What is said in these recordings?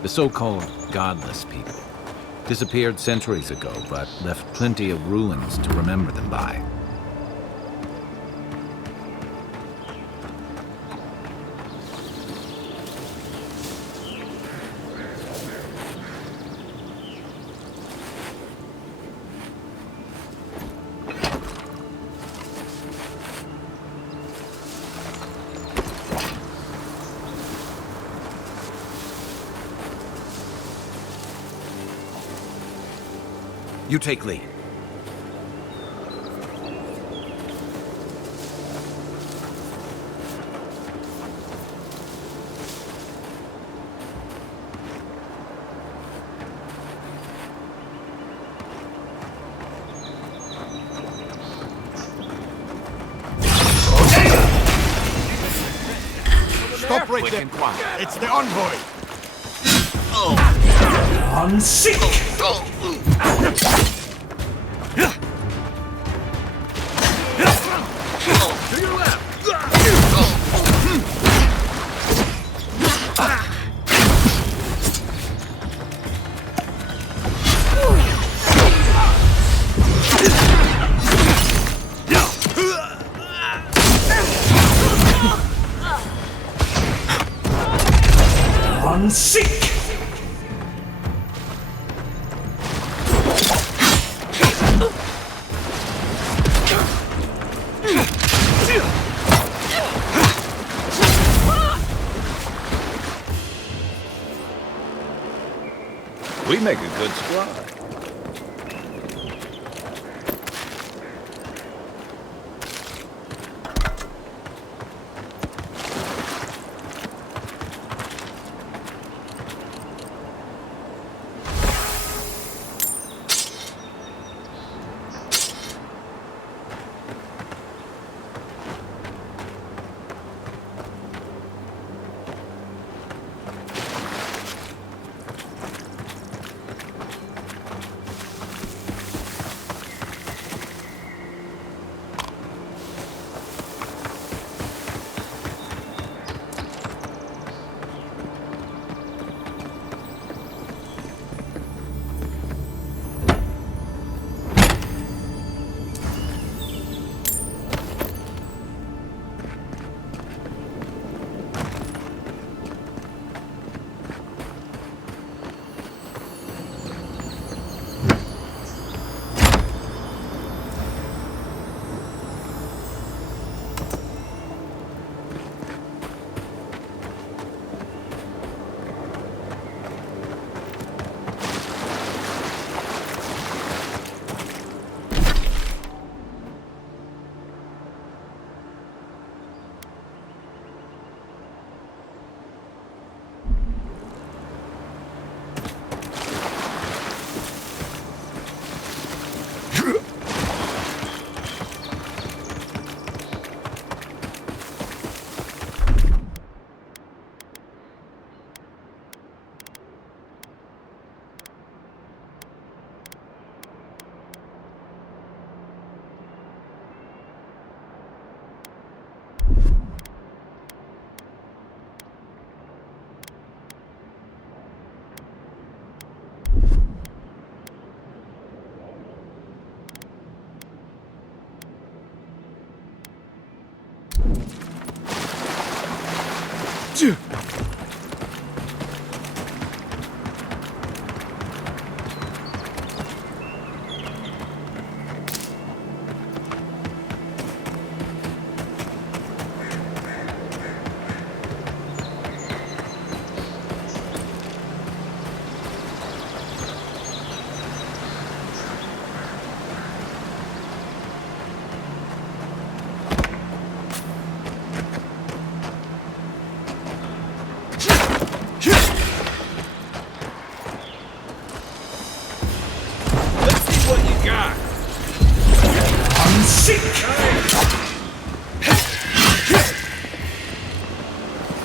The so-called godless people. Disappeared centuries ago, but left plenty of ruins to remember them by. You take lead. Stop right there. It's the envoy. Unseek! To your left. Unseek! We make a good squad.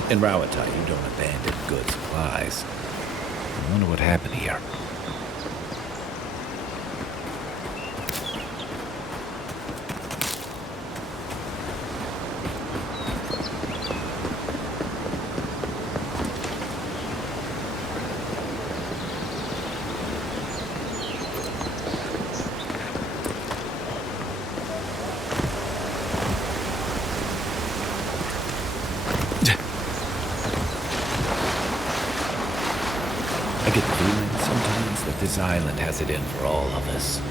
In Rawattai, you don't abandon good supplies. I wonder what happened here. I get the feeling sometimes that this island has it in for all of us.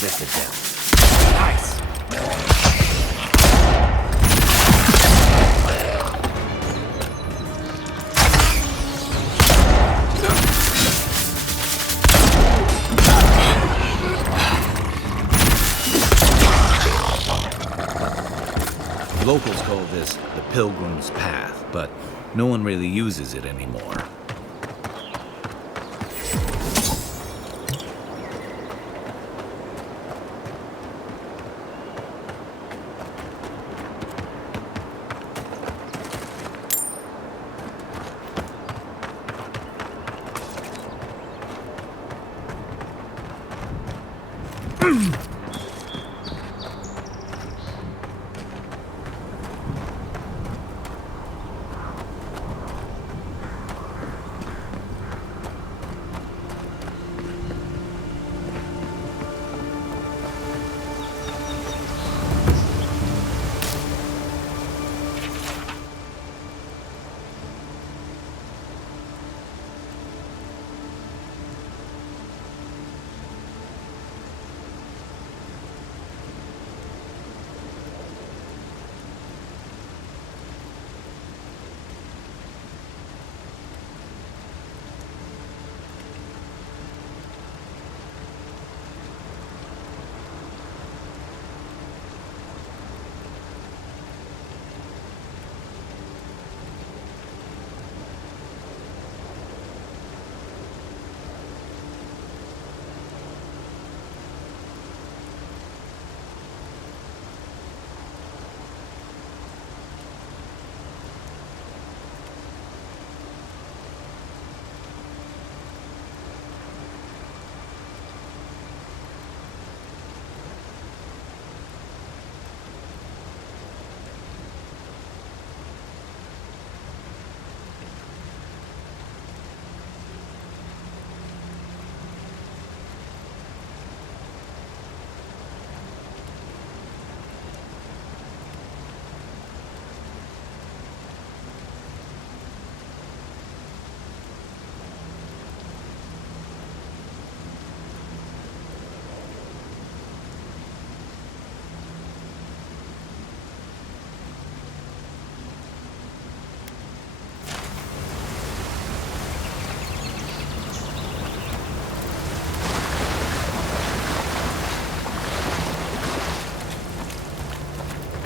This is it. Nice. Locals call this the Pilgrim's Path, but no one really uses it anymore.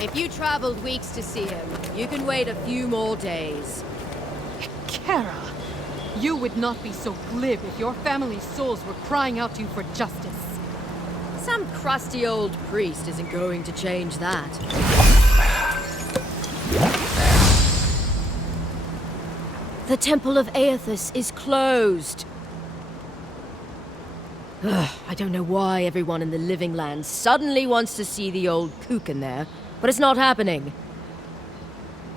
If you traveled weeks to see him, you can wait a few more days. Kara, you would not be so glib if your family's souls were crying out to you for justice. Some crusty old priest isn't going to change that. The Temple of Eothas is closed. Ugh, I don't know why everyone in the Living Land suddenly wants to see the old kook in there, but it's not happening.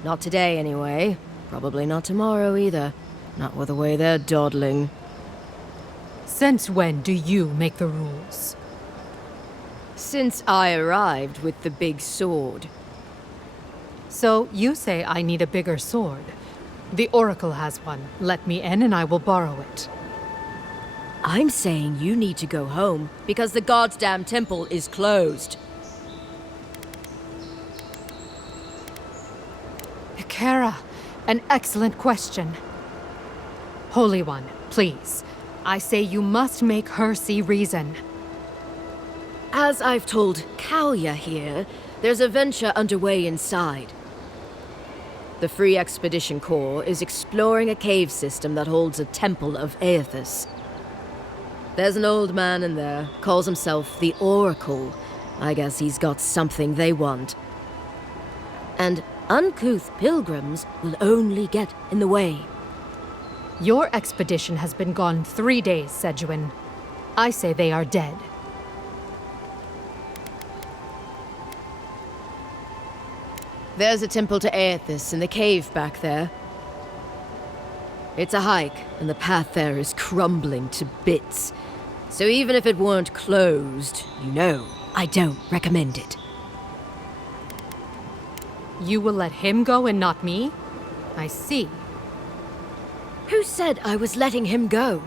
Not today, anyway. Probably not tomorrow, either. Not with the way they're dawdling. Since when do you make the rules? Since I arrived with the big sword. So you say I need a bigger sword. The Oracle has one. Let me in and I will borrow it. I'm saying you need to go home because the goddamn temple is closed. Kara, an excellent question. Holy One, please. I say you must make her see reason. As I've told Kalya here, there's a venture underway inside. The Free Expedition Corps is exploring a cave system that holds a temple of Eothas. There's an old man in there, calls himself the Oracle. I guess he's got something they want. And uncouth pilgrims will only get in the way. Your expedition has been gone 3 days, Sejuan. I say they are dead. There's a temple to Eothas in the cave back there. It's a hike, and the path there is crumbling to bits. So even if it weren't closed, you know, I don't recommend it. You will let him go and not me? I see. Who said I was letting him go?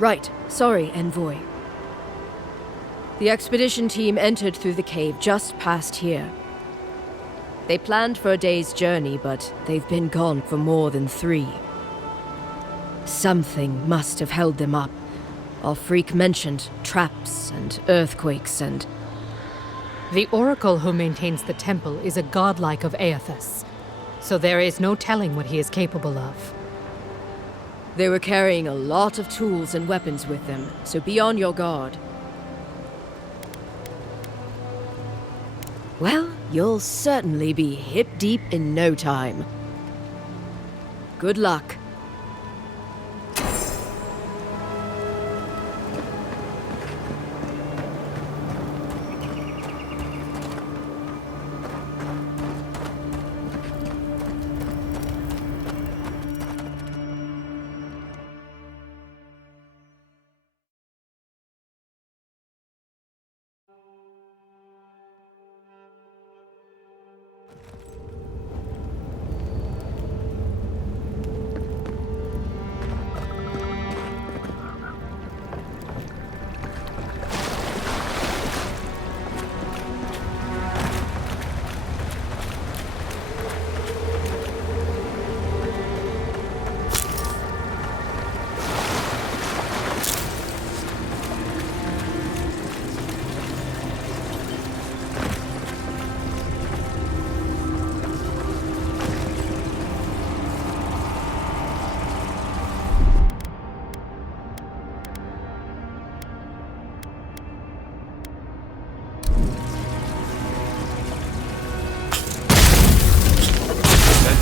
Right. Sorry, Envoy. The expedition team entered through the cave just past here. They planned for a day's journey, but they've been gone for more than 3. Something must have held them up. Our freak mentioned traps and earthquakes and... The Oracle who maintains the temple is a godlike of Eothas, so there is no telling what he is capable of. They were carrying a lot of tools and weapons with them, so be on your guard. Well, you'll certainly be hip-deep in no time. Good luck.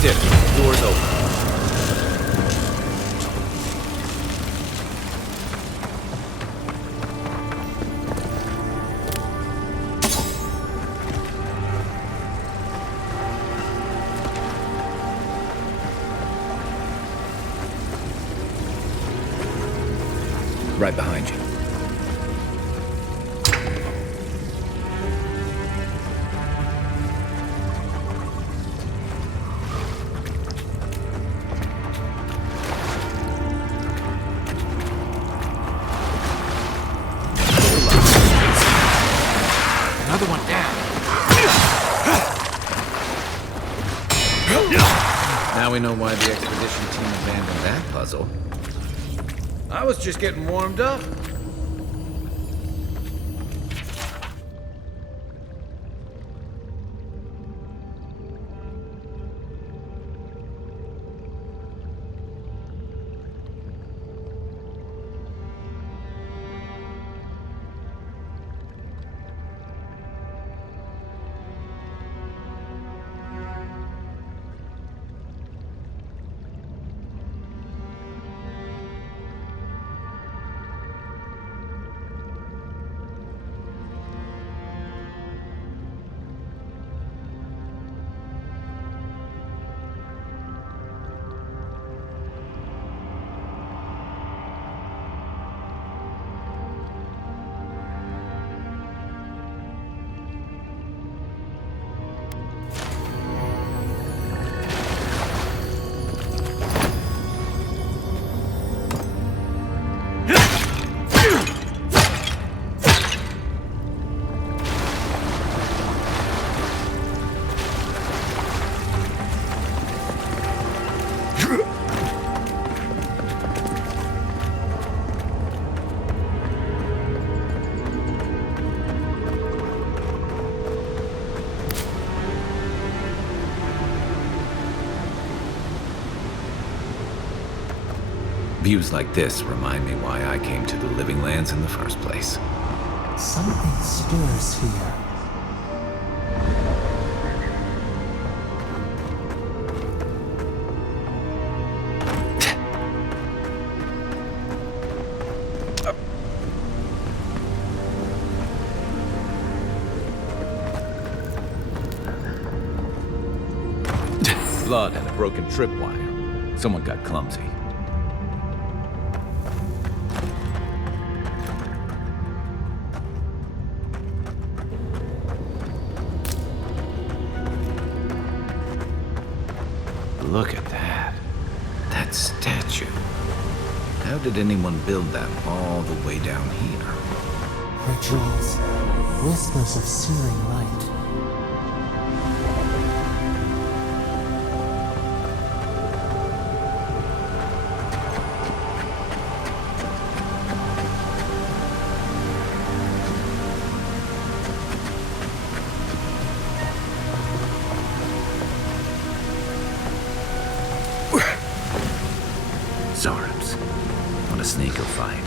That's it. Door's open. Right behind you. Another one down. Now we know why the expedition team abandoned that puzzle. I was just getting warmed up. Views like this remind me why I came to the Living Lands in the first place. Something stirs here. Blood and a broken tripwire. Someone got clumsy. Look at that. That statue. How did anyone build that all the way down here? Rituals, whispers of searing light. Zarabs. Want to sneak or fight?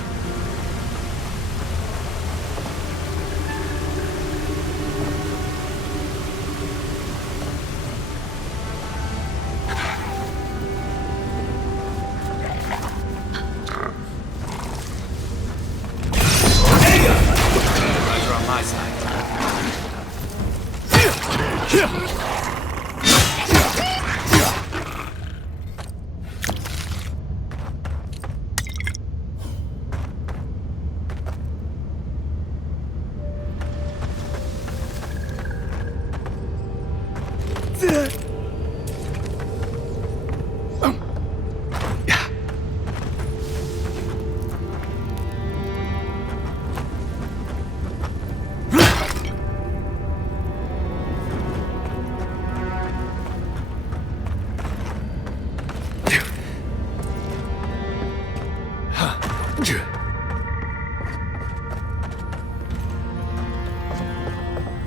Eyes are on my side.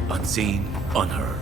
Unseen, unheard.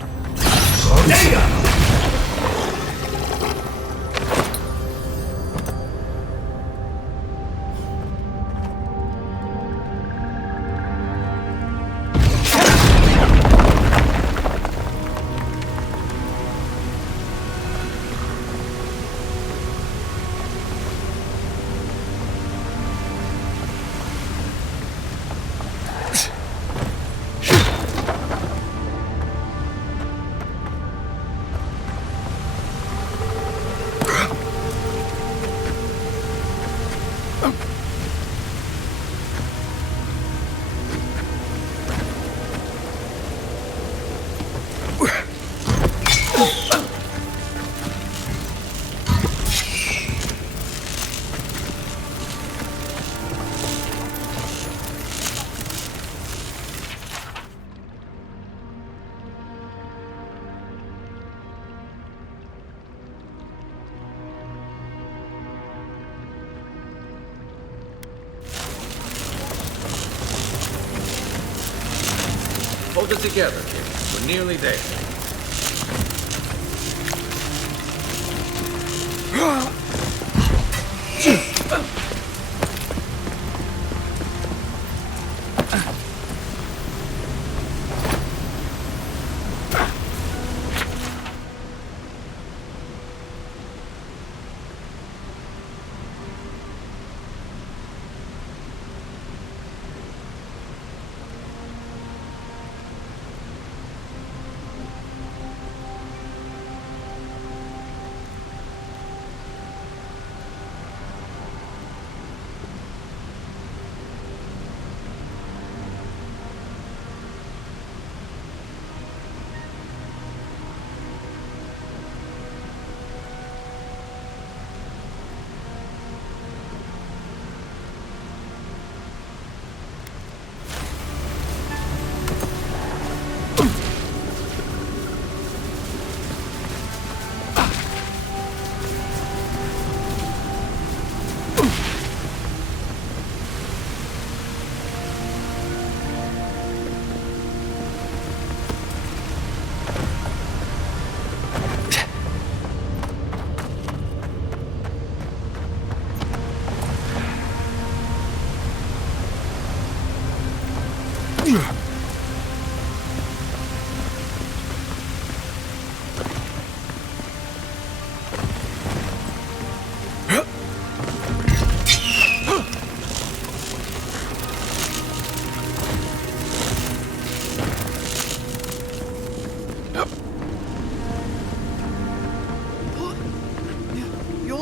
Hold it together, kid. We're nearly there.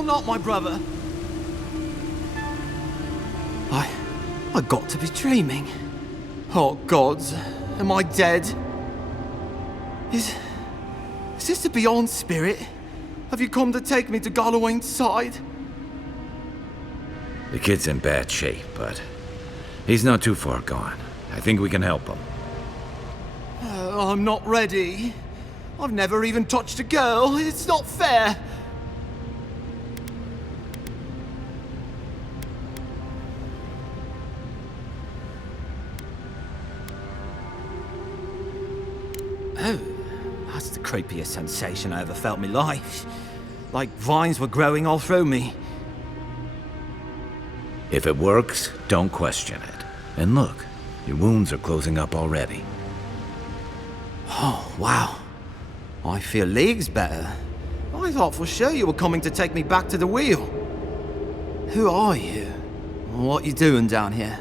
You're not my brother. I got to be dreaming. Oh, gods, am I dead? Is this the Beyond Spirit? Have you come to take me to Gallowayne's side? The kid's in bad shape, but he's not too far gone. I think we can help him. I'm not ready. I've never even touched a girl. It's not fair. Oh, that's the creepiest sensation I ever felt in my life. Like vines were growing all through me. If it works, don't question it. And look, your wounds are closing up already. Oh, wow. I feel leagues better. I thought for sure you were coming to take me back to the wheel. Who are you? What you doing down here?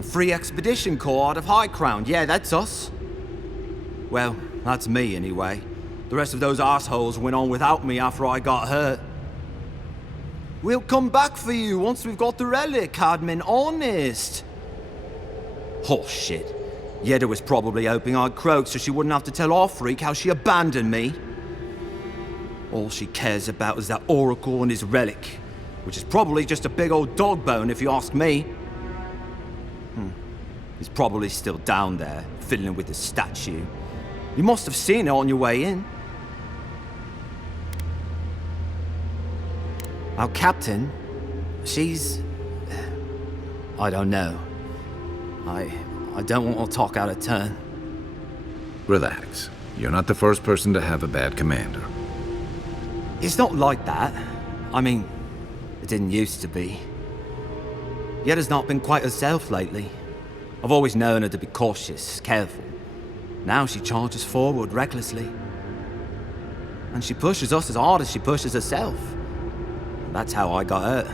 A free expedition corps out of High Crown. Yeah, that's us. Well, that's me anyway. The rest of those assholes went on without me after I got hurt. We'll come back for you once we've got the relic, admin, honest. Oh, shit. Yeda was probably hoping I'd croak so she wouldn't have to tell our freak how she abandoned me. All she cares about is that Oracle and his relic, which is probably just a big old dog bone if you ask me. He's probably still down there, fiddling with the statue. You must have seen it on your way in. Our captain, she's... I don't know. I don't want to talk out of turn. Relax. You're not the first person to have a bad commander. It's not like that. I mean, it didn't used to be. Yeda's not been quite herself lately. I've always known her to be cautious, careful. Now she charges forward recklessly. And she pushes us as hard as she pushes herself. That's how I got hurt.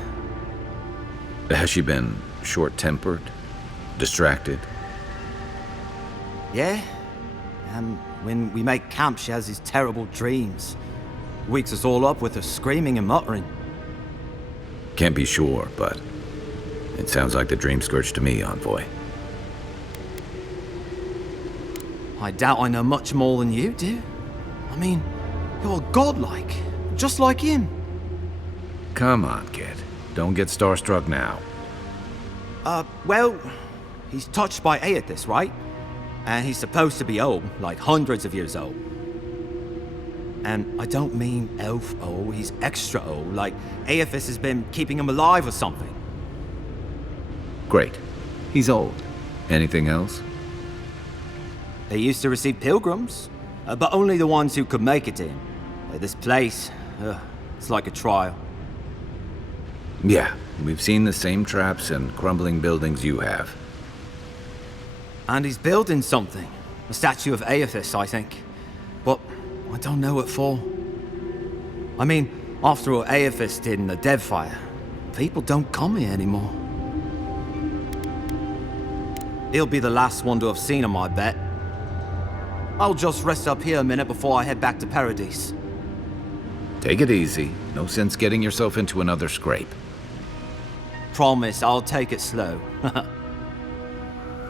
Has she been short-tempered? Distracted? Yeah. When we make camp, she has these terrible dreams. Wakes us all up with her screaming and muttering. Can't be sure, but it sounds like the dream scourge to me, Envoy. I doubt I know much more than you do. I mean, you're godlike, just like him. Come on, kid. Don't get starstruck now. Well, he's touched by Eothas, right? And he's supposed to be old, like hundreds of years old. And I don't mean elf old, he's extra old, like Eothas has been keeping him alive or something. Great. He's old. Anything else? They used to receive pilgrims, but only the ones who could make it to him. This place, it's like a trial. Yeah, we've seen the same traps and crumbling buildings you have. And he's building something. A statue of Eothas, I think. But I don't know what for. I mean, after what Eothas did in the Deadfire, people don't come here anymore. He'll be the last one to have seen him, I bet. I'll just rest up here a minute before I head back to Paradis. Take it easy. No sense getting yourself into another scrape. Promise, I'll take it slow.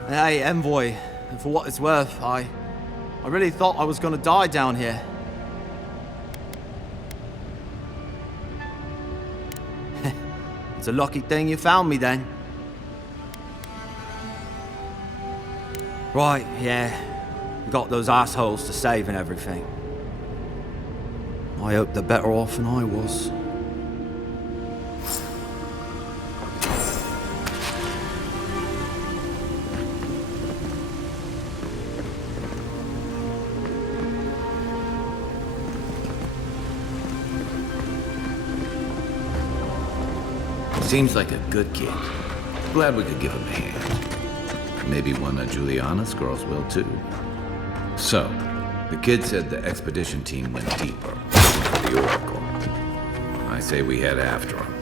Hey, Envoy, for what it's worth, I really thought I was gonna die down here. It's a lucky thing you found me then. Right, yeah. You got those assholes to save and everything. I hope they're better off than I was. Seems like a good kid. Glad we could give him a hand. Maybe one of Juliana's girls will too. So, the kid said the expedition team went deeper into the Oracle. I say we head after him.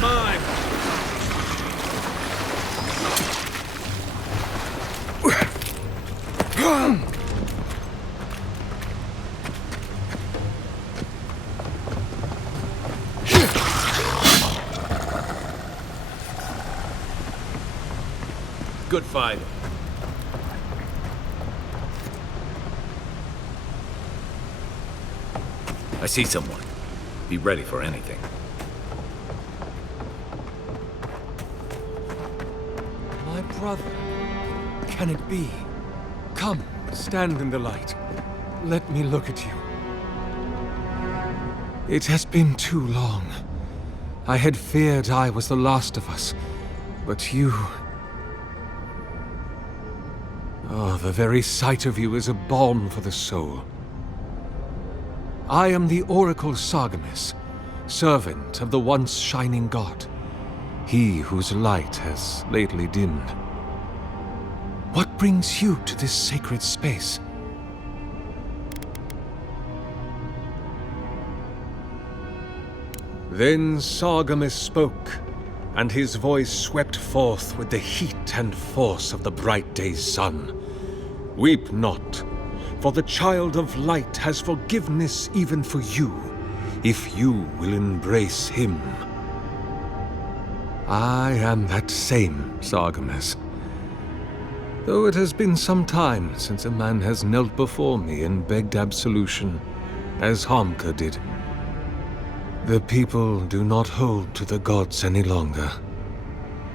mine! Good fight. I see someone. Be ready for anything. My brother. Can it be? Come, stand in the light. Let me look at you. It has been too long. I had feared I was the last of us, but you... Oh, the very sight of you is a balm for the soul. I am the Oracle Sargamas, servant of the once shining god, he whose light has lately dimmed. What brings you to this sacred space? Then Sargamas spoke, and his voice swept forth with the heat and force of the bright day's sun. Weep not, for the child of light has forgiveness even for you, if you will embrace him. I am that same Sargamas, though it has been some time since a man has knelt before me and begged absolution, as Hamka did. The people do not hold to the gods any longer,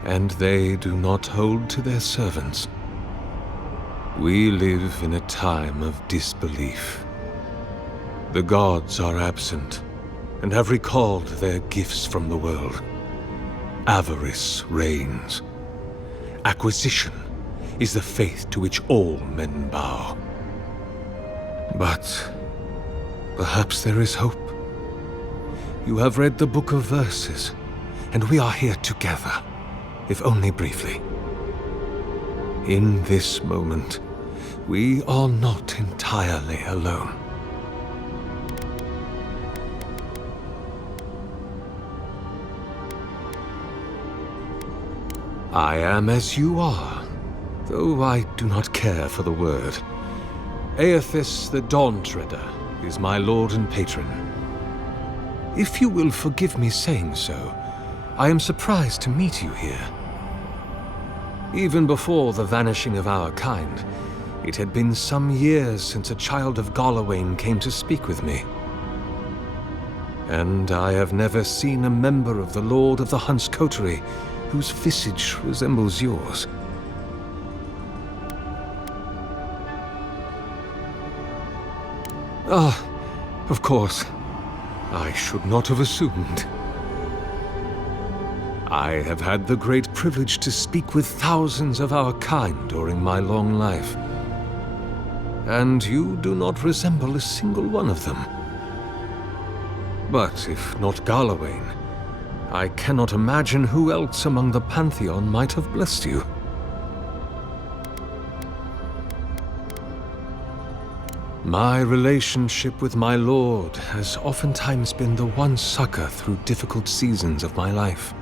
and they do not hold to their servants. We live in a time of disbelief. The gods are absent, and have recalled their gifts from the world. Avarice reigns. Acquisition is the faith to which all men bow. But perhaps there is hope. You have read the Book of Verses, and we are here together, if only briefly. In this moment, we are not entirely alone. I am as you are, though I do not care for the word. Eothas the Dawn Treader is my lord and patron. If you will forgive me saying so, I am surprised to meet you here. Even before the vanishing of our kind, it had been some years since a child of Galawain came to speak with me. And I have never seen a member of the Lord of the Hunt's coterie whose visage resembles yours. Ah, of course. I should not have assumed. I have had the great privilege to speak with thousands of our kind during my long life. And you do not resemble a single one of them. But if not Galawain, I cannot imagine who else among the Pantheon might have blessed you. My relationship with my lord has oftentimes been the one succor through difficult seasons of my life.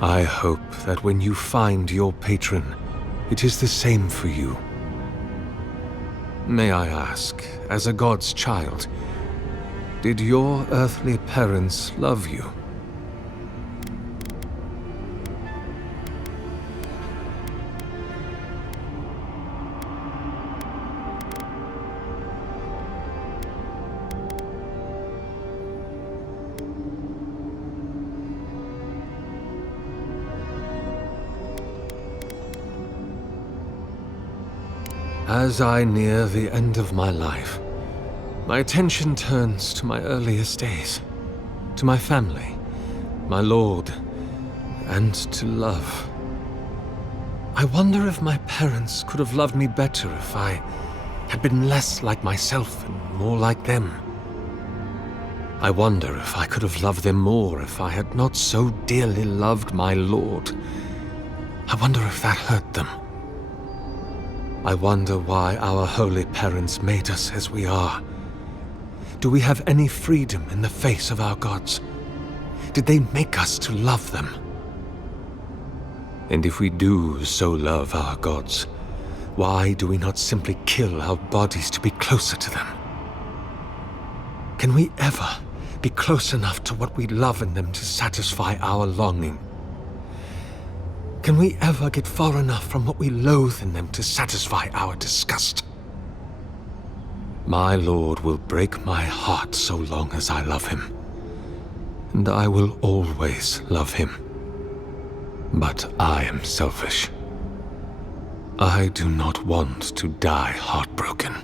I hope that when you find your patron, it is the same for you. May I ask, as a god's child, did your earthly parents love you? As I near the end of my life, my attention turns to my earliest days, to my family, my lord, and to love. I wonder if my parents could have loved me better if I had been less like myself and more like them. I wonder if I could have loved them more if I had not so dearly loved my lord. I wonder if that hurt them. I wonder why our holy parents made us as we are. Do we have any freedom in the face of our gods? did they make us to love them? And if we do so love our gods, why do we not simply kill our bodies to be closer to them? Can we ever be close enough to what we love in them to satisfy our longing? Can we ever get far enough from what we loathe in them to satisfy our disgust? My lord will break my heart so long as I love him, and I will always love him. But I am selfish. I do not want to die heartbroken.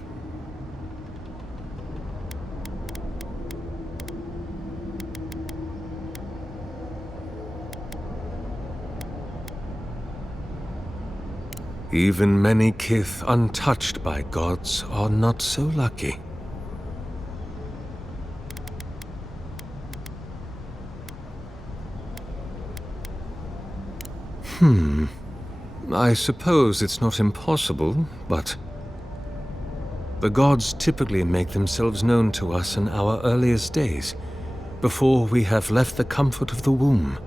Even many kith untouched by gods are not so lucky. I suppose it's not impossible, but the gods typically make themselves known to us in our earliest days, before we have left the comfort of the womb.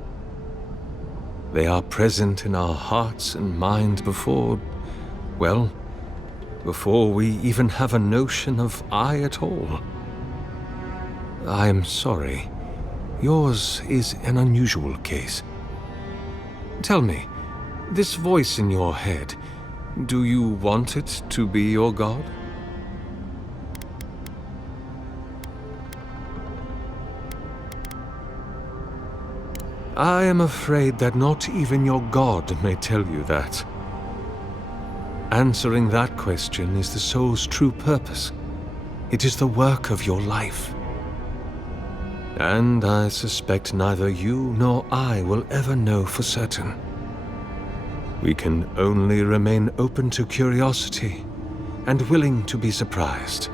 They are present in our hearts and minds before we even have a notion of I at all. I am sorry. Yours is an unusual case. Tell me, this voice in your head, do you want it to be your god? I am afraid that not even your god may tell you that. Answering that question is the soul's true purpose. It is the work of your life. And I suspect neither you nor I will ever know for certain. We can only remain open to curiosity and willing to be surprised.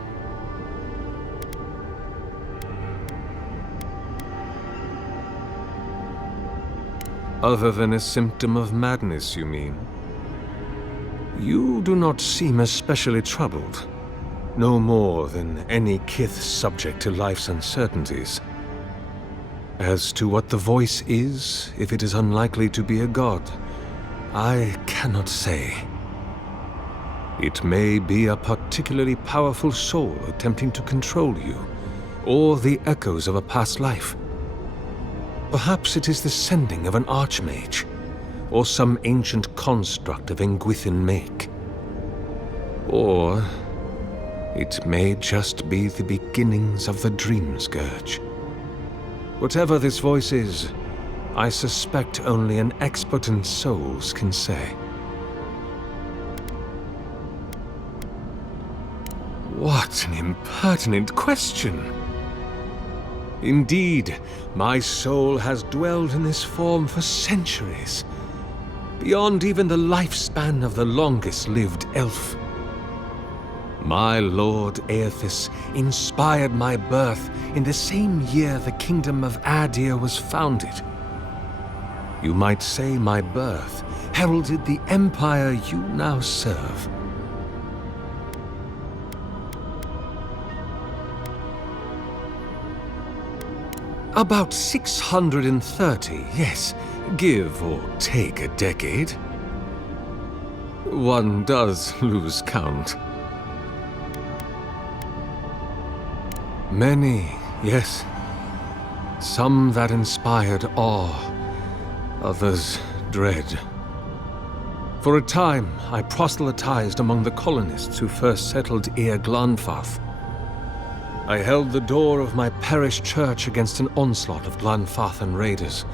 Other than a symptom of madness, you mean? You do not seem especially troubled. No more than any kith subject to life's uncertainties. As to what the voice is, if it is unlikely to be a god, I cannot say. It may be a particularly powerful soul attempting to control you, or the echoes of a past life. Perhaps it is the sending of an archmage, or some ancient construct of Engwithin make. Or it may just be the beginnings of the dream scourge. Whatever this voice is, I suspect only an expert in souls can say. What an impertinent question! Indeed, my soul has dwelled in this form for centuries, beyond even the lifespan of the longest-lived elf. My lord Eothas inspired my birth in the same year the kingdom of Adir was founded. You might say my birth heralded the empire you now serve. About 630, yes, give or take a decade. One does lose count. Many, yes. Some that inspired awe, others dread. For a time, I proselytized among the colonists who first settled Glanfath. I held the door of my parish church against an onslaught of Glanfathan raiders,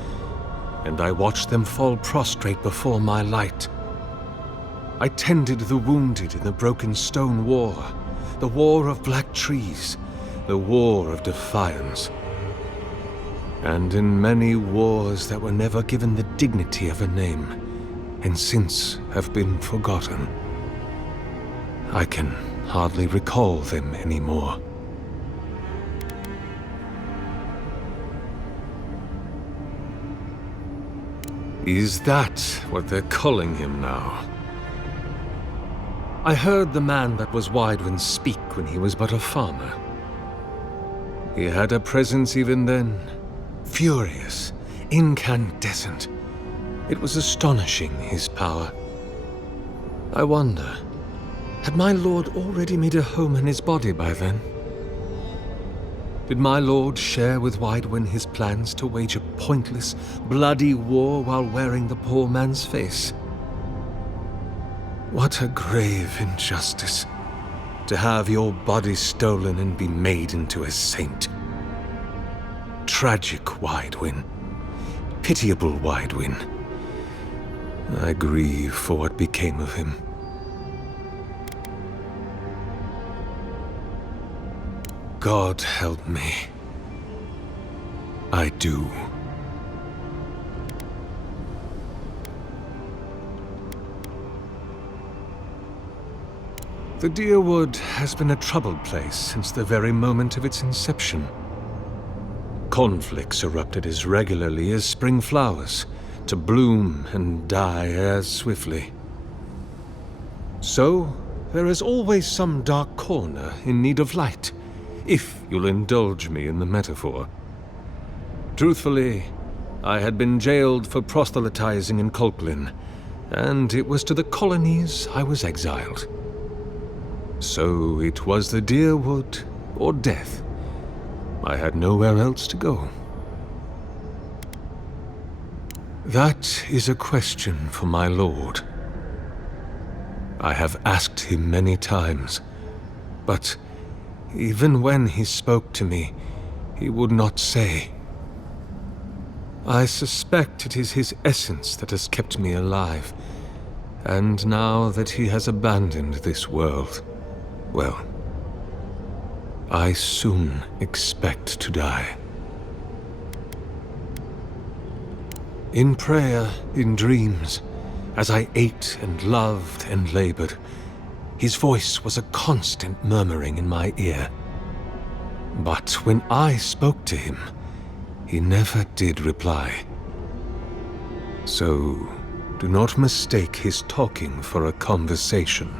and I watched them fall prostrate before my light. I tended the wounded in the Broken Stone War, the War of Black Trees, the War of Defiance, and in many wars that were never given the dignity of a name, and since have been forgotten. I can hardly recall them anymore. Is that what they're calling him now? I heard the man that was Widewin speak when he was but a farmer. He had a presence even then, furious, incandescent. It was astonishing, his power. I wonder, had my lord already made a home in his body by then? Did my lord share with Widewin his plans to wage a pointless, bloody war while wearing the poor man's face? What a grave injustice, to have your body stolen and be made into a saint. Tragic Widewin. Pitiable Widewin. I grieve for what became of him. God help me. I do. The Deerwood has been a troubled place since the very moment of its inception. Conflicts erupted as regularly as spring flowers, to bloom and die as swiftly. So, there is always some dark corner in need of light, if you'll indulge me in the metaphor. Truthfully, I had been jailed for proselytizing in Colplin, and it was to the colonies I was exiled. So it was the Deerwood or death. I had nowhere else to go. That is a question for my lord. I have asked him many times, but even when he spoke to me, he would not say. I suspect it is his essence that has kept me alive, and now that he has abandoned this world, well, I soon expect to die. In prayer, in dreams, as I ate and loved and labored, his voice was a constant murmuring in my ear. But when I spoke to him, he never did reply. So, do not mistake his talking for a conversation.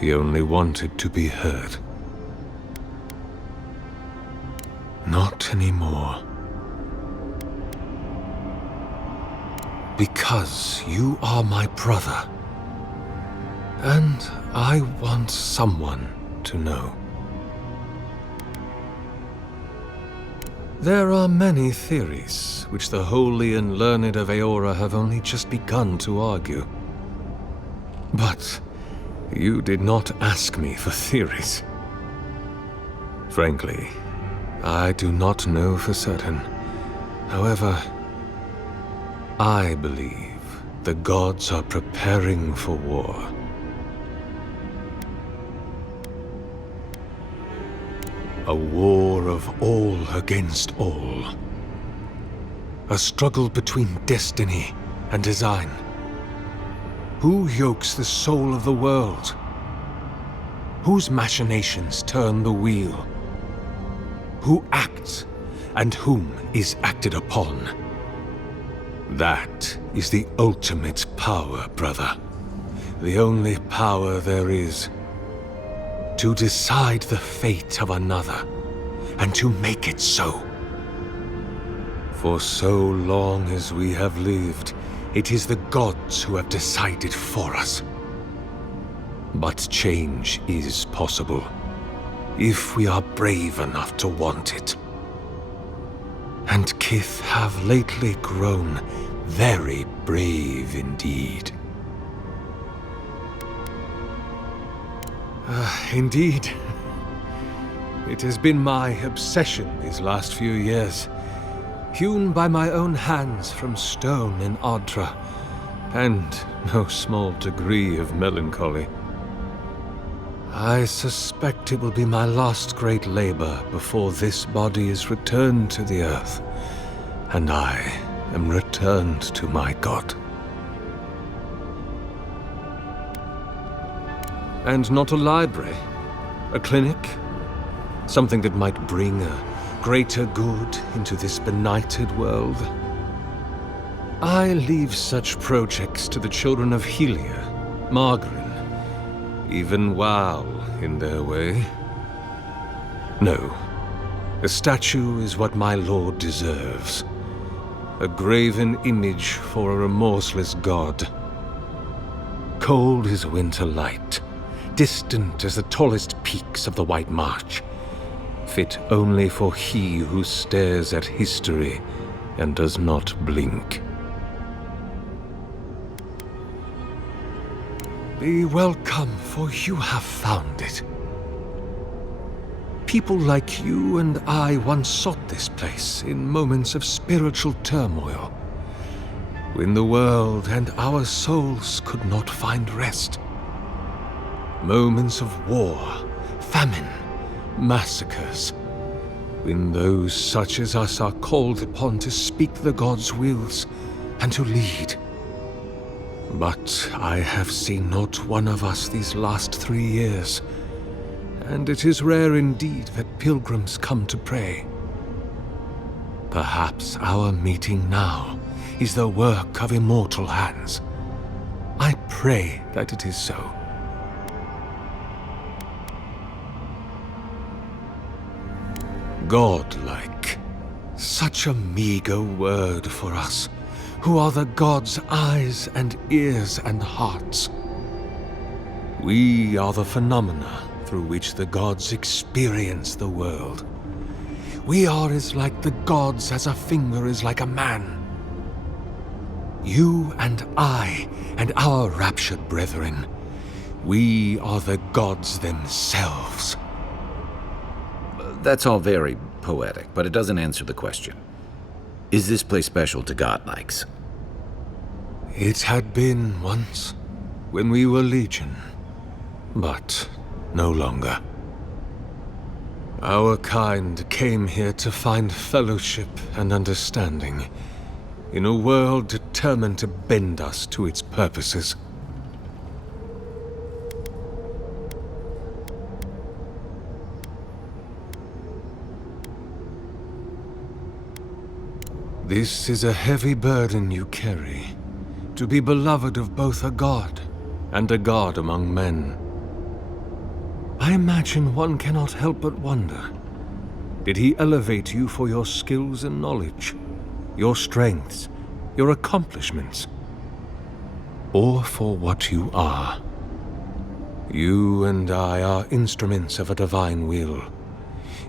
He only wanted to be heard. Not anymore. Because you are my brother. And I want someone to know. There are many theories, which the holy and learned of Eora have only just begun to argue. But you did not ask me for theories. Frankly, I do not know for certain. However, I believe the gods are preparing for war. A war of all against all. A struggle between destiny and design. Who yokes the soul of the world? Whose machinations turn the wheel? Who acts and whom is acted upon? That is the ultimate power, brother. The only power there is. To decide the fate of another, and to make it so. For so long as we have lived, it is the gods who have decided for us. But change is possible, if we are brave enough to want it. And Kith have lately grown very brave indeed. Indeed. It has been my obsession these last few years, hewn by my own hands from stone in Ardra, and no small degree of melancholy. I suspect it will be my last great labor before this body is returned to the earth, and I am returned to my god. And not a library, a clinic, something that might bring a greater good into this benighted world. I leave such projects to the children of Helia, Margarin, even Wal in their way. No, The statue is what my lord deserves. A graven image for a remorseless god. Cold as winter light, distant as the tallest peaks of the White March, fit only for he who stares at history and does not blink. Be welcome, for you have found it. People like you and I once sought this place in moments of spiritual turmoil, when the world and our souls could not find rest. Moments of war, famine, massacres, when those such as us are called upon to speak the gods' wills and to lead. But I have seen not one of us these last 3 years, and it is rare indeed that pilgrims come to pray. Perhaps our meeting now is the work of immortal hands. I pray that it is so. Godlike. Such a meager word for us, who are the gods' eyes and ears and hearts. We are the phenomena through which the gods experience the world. We are as like the gods as a finger is like a man. You and I and our raptured brethren, we are the gods themselves. That's all very poetic, but it doesn't answer the question. Is this place special to godlikes? It had been once, when we were legion, but no longer. Our kind came here to find fellowship and understanding in a world determined to bend us to its purposes. This is a heavy burden you carry, to be beloved of both a god and a god among men. I imagine one cannot help but wonder, did he elevate you for your skills and knowledge, your strengths, your accomplishments, or for what you are? You and I are instruments of a divine will.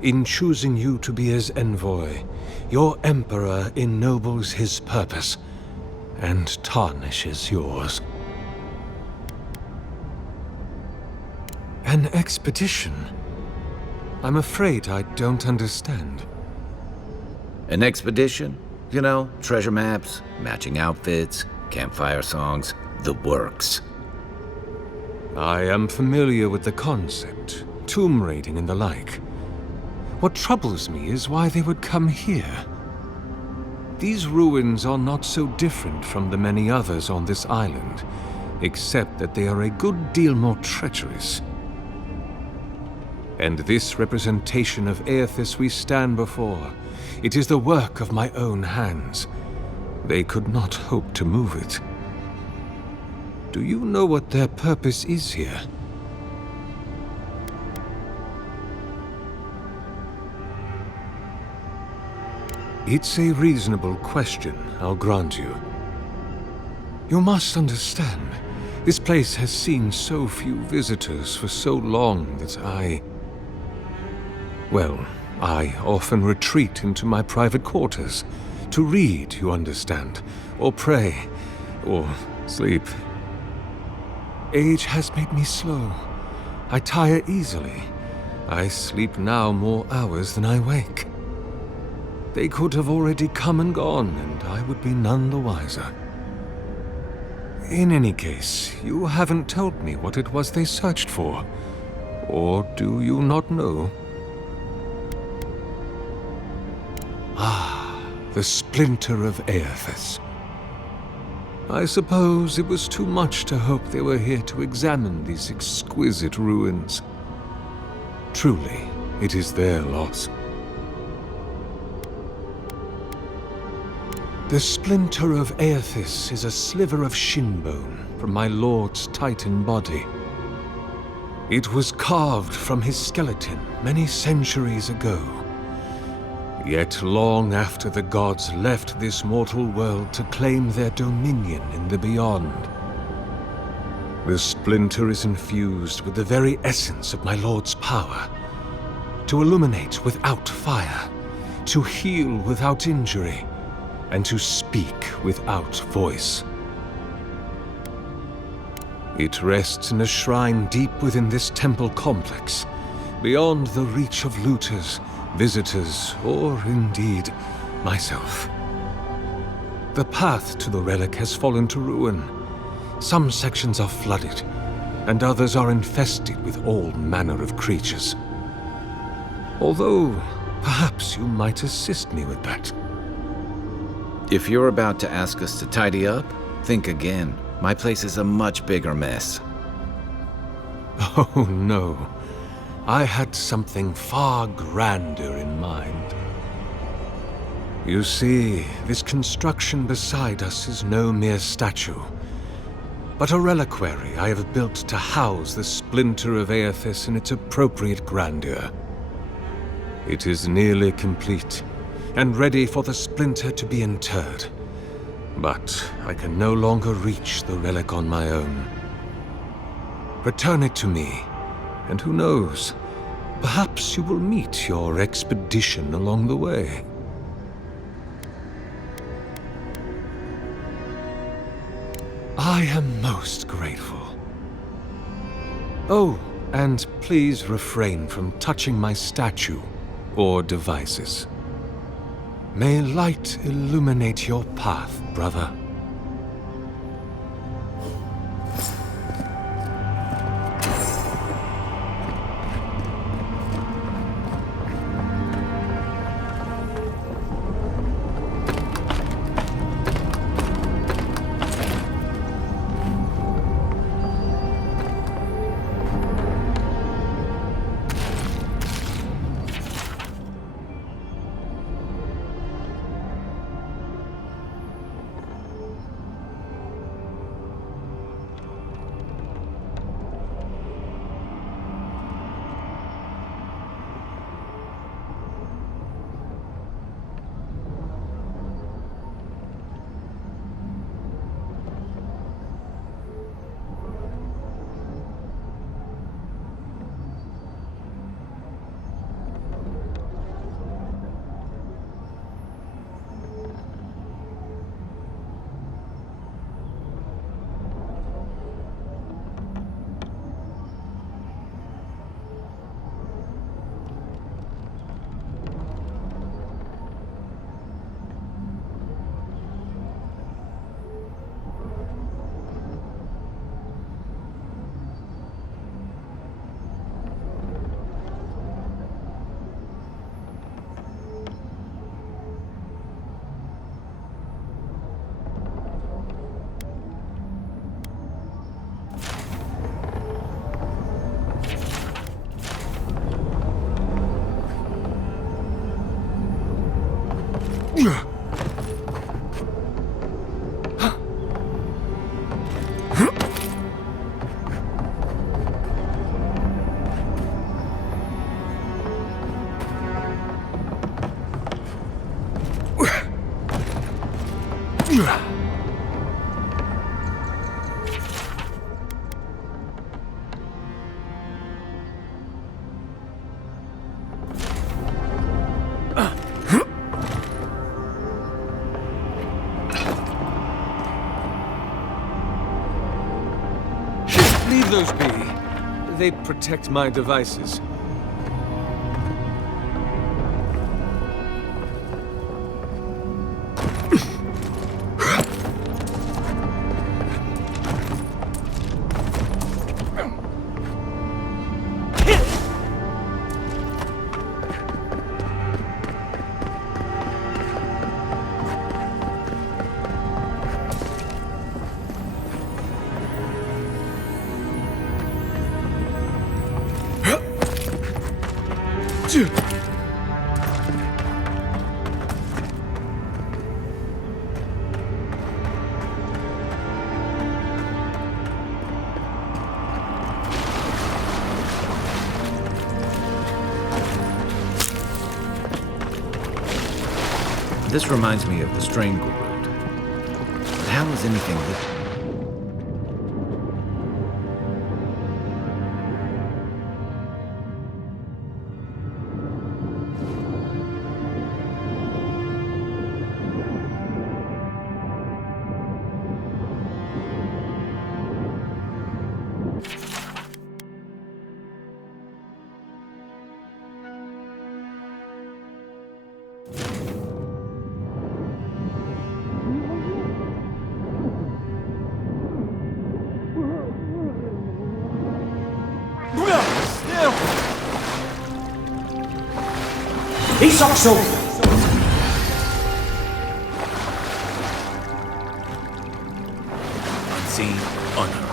In choosing you to be his envoy, your emperor ennobles his purpose and tarnishes yours. An expedition? I'm afraid I don't understand. An expedition? You know, treasure maps, matching outfits, campfire songs, the works. I am familiar with the concept, tomb raiding and the like. What troubles me is why they would come here. These ruins are not so different from the many others on this island, except that they are a good deal more treacherous. And this representation of Eothas we stand before, it is the work of my own hands. They could not hope to move it. Do you know what their purpose is here? It's a reasonable question, I'll grant you. You must understand, this place has seen so few visitors for so long that I often retreat into my private quarters, to read, you understand, or pray, or sleep. Age has made me slow. I tire easily. I sleep now more hours than I wake. They could have already come and gone, and I would be none the wiser. In any case, you haven't told me what it was they searched for. Or do you not know? Ah, the splinter of Eothas. I suppose it was too much to hope they were here to examine these exquisite ruins. Truly, it is their loss. The splinter of Eothas is a sliver of shin bone from my lord's titan body. It was carved from his skeleton many centuries ago, Yet long after the gods left this mortal world to claim their dominion in the beyond, the splinter is infused with the very essence of my lord's power, to illuminate without fire, to heal without injury, and to speak without voice. It rests in a shrine deep within this temple complex, beyond the reach of looters, visitors, or indeed, myself. The path to the relic has fallen to ruin. Some sections are flooded, and others are infested with all manner of creatures. Although, perhaps you might assist me with that. If you're about to ask us to tidy up, think again. My place is a much bigger mess. Oh, no. I had something far grander in mind. You see, this construction beside us is no mere statue, but a reliquary I have built to house the splinter of Eothas in its appropriate grandeur. It is nearly complete, and ready for the splinter to be interred. But I can no longer reach the relic on my own. Return it to me, and who knows, perhaps you will meet your expedition along the way. I am most grateful. Oh, and please refrain from touching my statue or devices. May light illuminate your path, brother. Leave those be. They protect my devices. This reminds me of the Strangle route. But how is anything that... Isoksu! Unseen, unheard.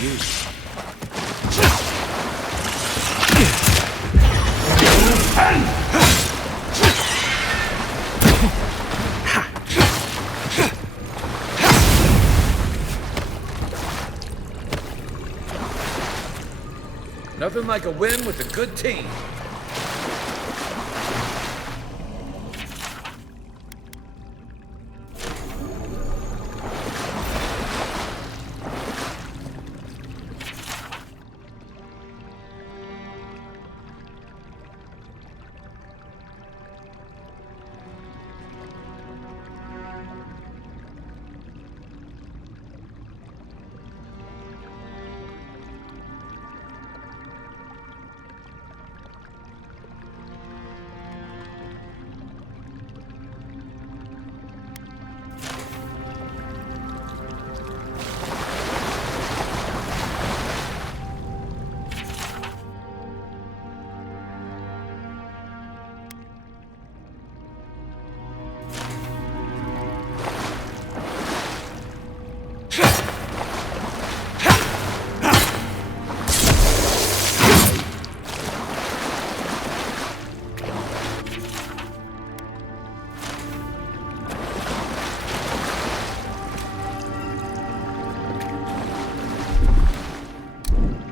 you. Nothing like a win with a good team.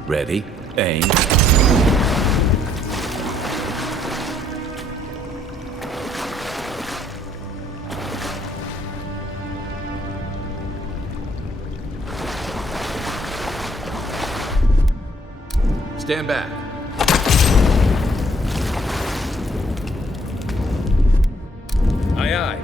Ready, aim. Stand back. Aye, aye.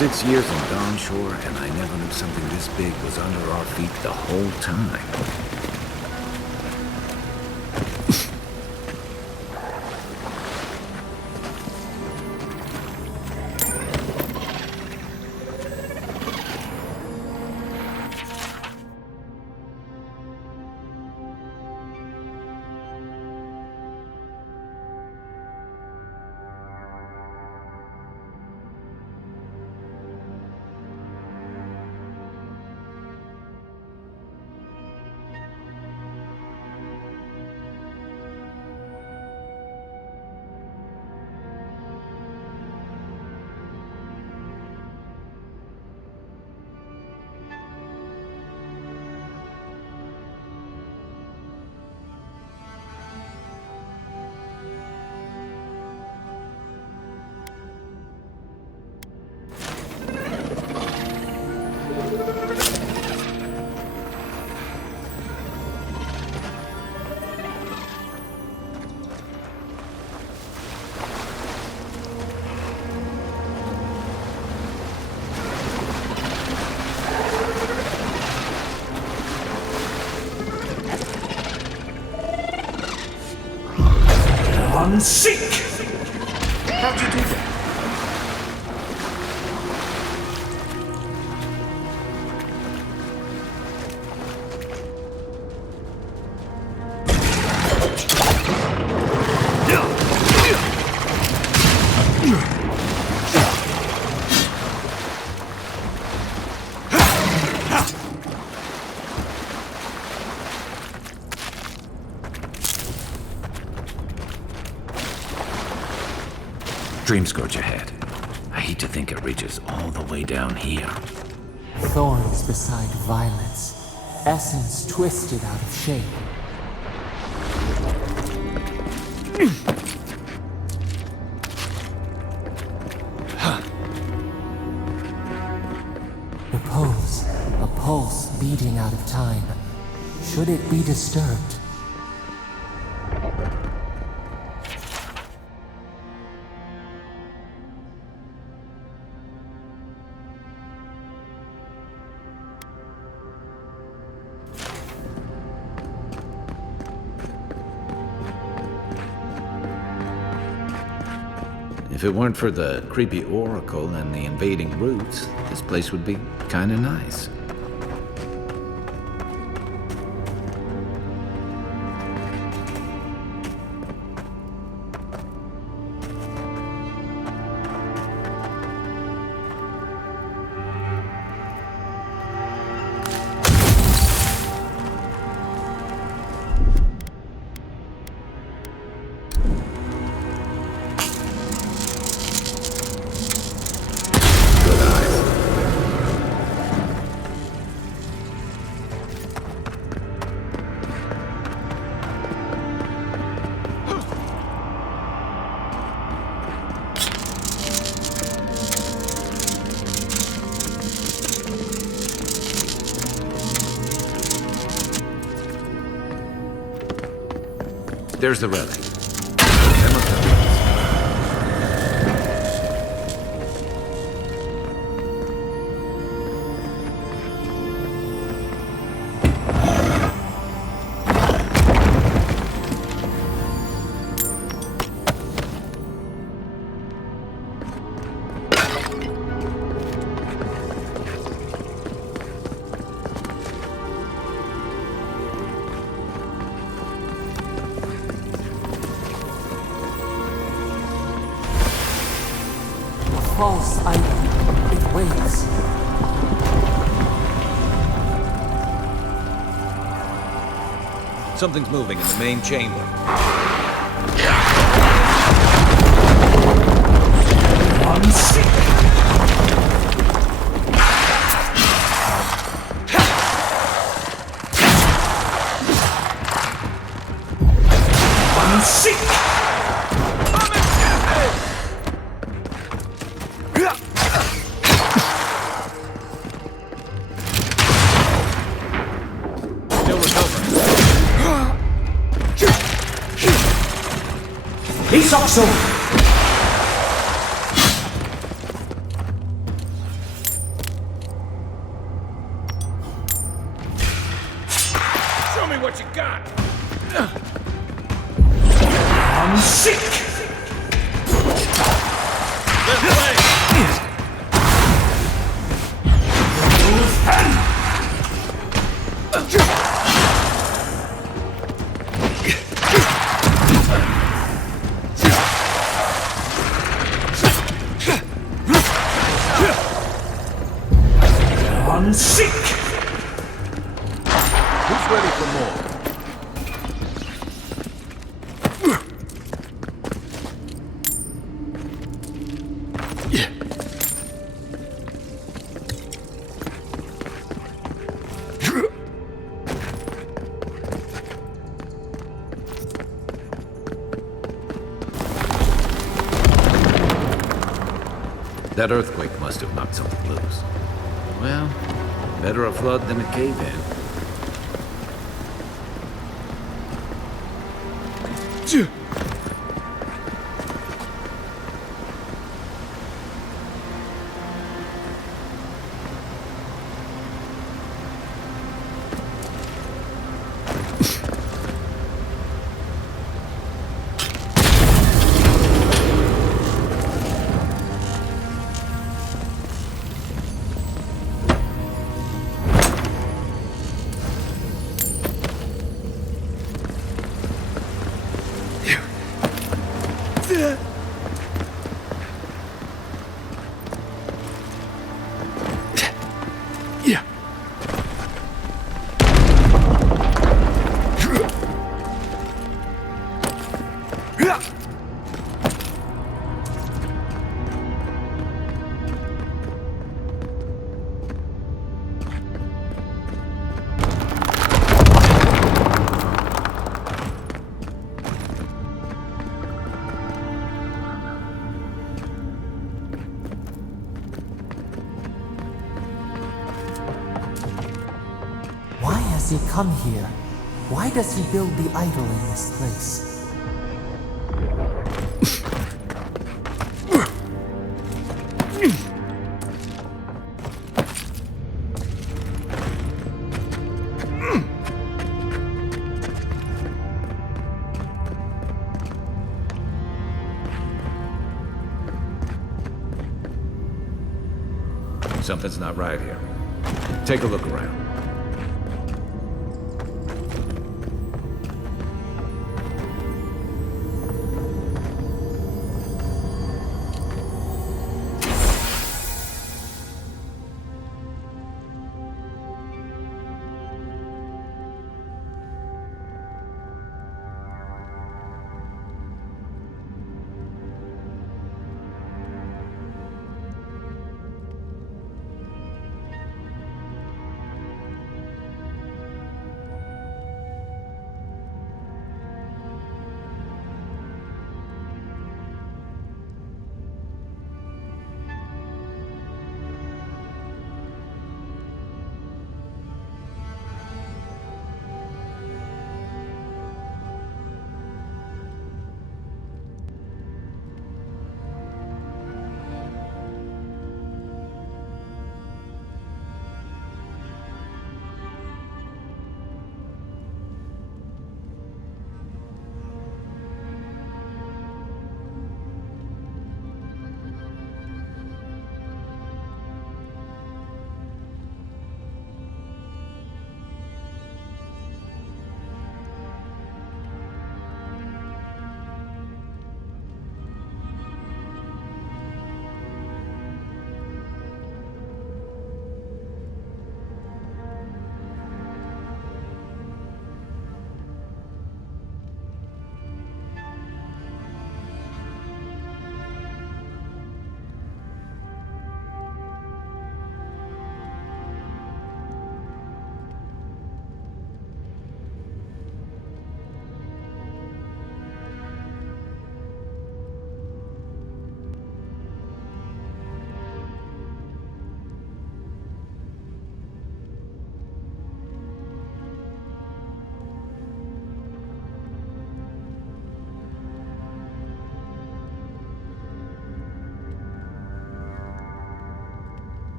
6 years on Dawn Shore, and I never knew something this big was under our feet the whole time. Seek! How'd you do that? Dream scourge ahead. I hate to think it reaches all the way down here. Thorns beside violets, essence twisted out of shape. Repose, a pulse beating out of time. Should it be disturbed? If it weren't for the creepy oracle and the invading roots, this place would be kinda nice. There's the relic. That must have False idol. It waits. Something's moving in the main chamber. Still recovering. Isokso! Show me what you got. I'm sick! Let's play. I'm sick! Who's ready for more? That earthquake must have knocked something loose. Well, better a flood than a cave-in. Why has he come here? Why does he build the idol in this place? Something's not right here. Take a look around.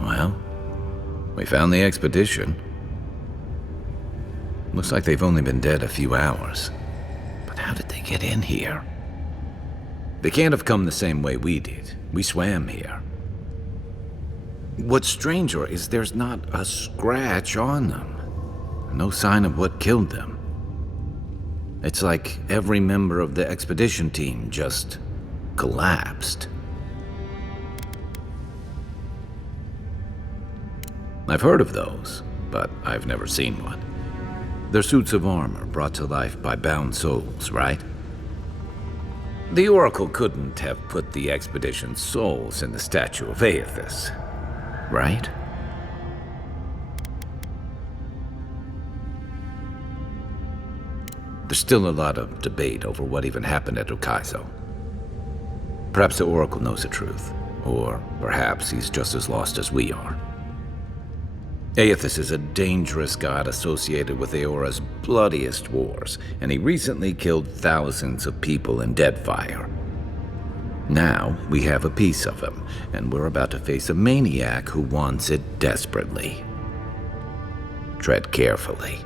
Well, we found the expedition. Looks like they've only been dead a few hours. But how did they get in here? They can't have come the same way we did. We swam here. What's stranger is there's not a scratch on them. No sign of what killed them. It's like every member of the expedition team just collapsed. I've heard of those, but I've never seen one. They're suits of armor brought to life by bound souls, right? The Oracle couldn't have put the expedition's souls in the statue of Eothas, right? There's still a lot of debate over what even happened at Ukaizo. Perhaps the Oracle knows the truth, or perhaps he's just as lost as we are. Eothas is a dangerous god associated with Eora's bloodiest wars, and he recently killed thousands of people in Deadfire. Now, we have a piece of him, and we're about to face a maniac who wants it desperately. Tread carefully.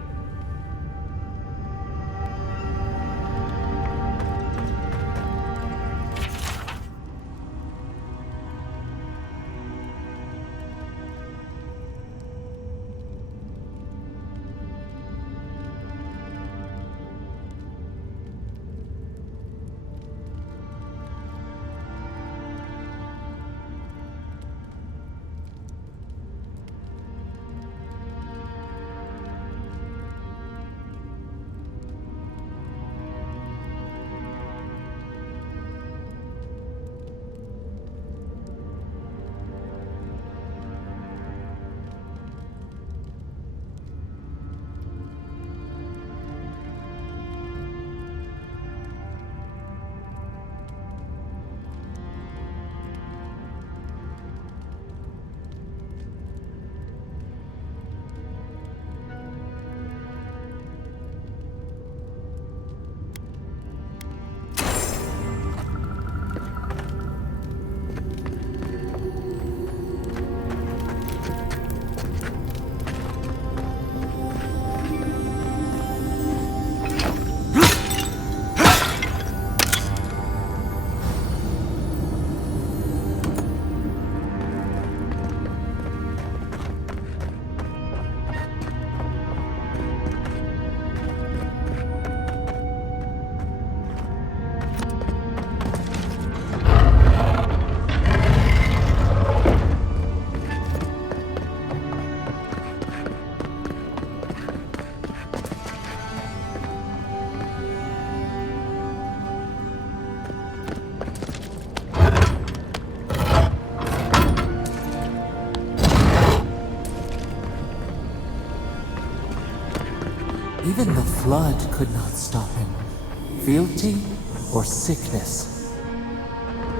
Even the flood could not stop him. Fealty or sickness?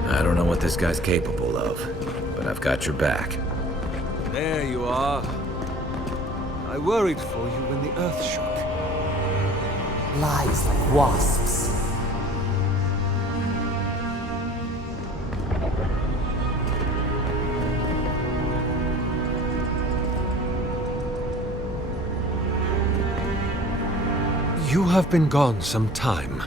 I don't know what this guy's capable of, but I've got your back. There you are. I worried for you when the earth shook. Lies like wasps. You have been gone some time.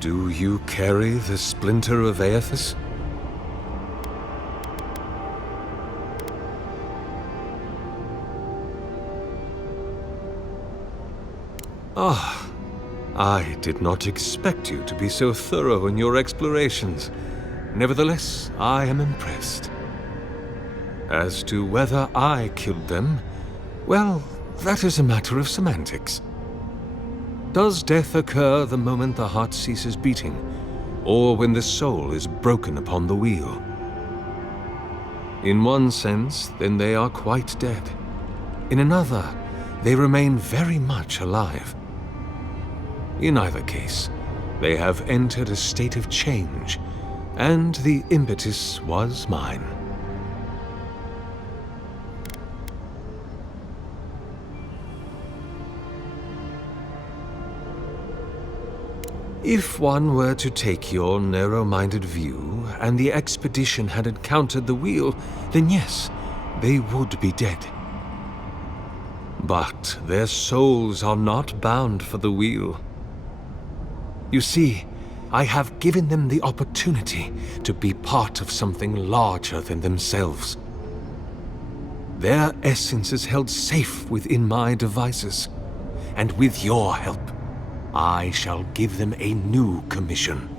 Do you carry the splinter of Eothas? Ah, I did not expect you to be so thorough in your explorations. Nevertheless, I am impressed. As to whether I killed them, well, that is a matter of semantics. Does death occur the moment the heart ceases beating, or when the soul is broken upon the wheel? In one sense, then they are quite dead. In another, they remain very much alive. In either case, they have entered a state of change, and the impetus was mine. If one were to take your narrow-minded view, and the expedition had encountered the wheel, then yes, they would be dead. But their souls are not bound for the wheel. You see, I have given them the opportunity to be part of something larger than themselves. Their essence is held safe within my devices, and with your help, I shall give them a new commission.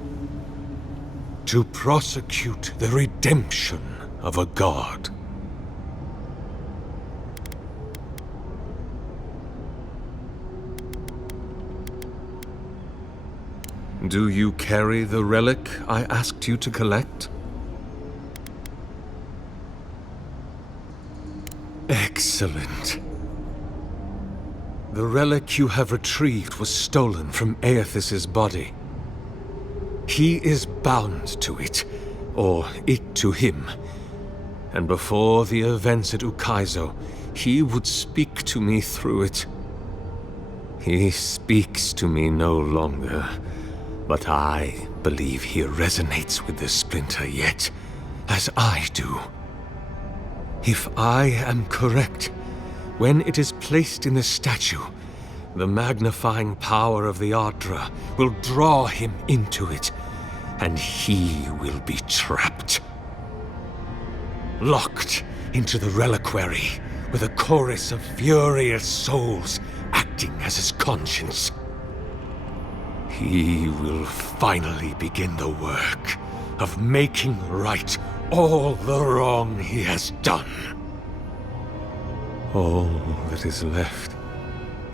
To prosecute the redemption of a god. Do you carry the relic I asked you to collect? Excellent. The relic you have retrieved was stolen from Eothas' body. He is bound to it, or it to him. And before the events at Ukaizo, he would speak to me through it. He speaks to me no longer, but I believe he resonates with the splinter yet, as I do. If I am correct, when it is placed in the statue, the magnifying power of the Ardra will draw him into it, and he will be trapped. Locked into the reliquary with a chorus of furious souls acting as his conscience. He will finally begin the work of making right all the wrong he has done. All that is left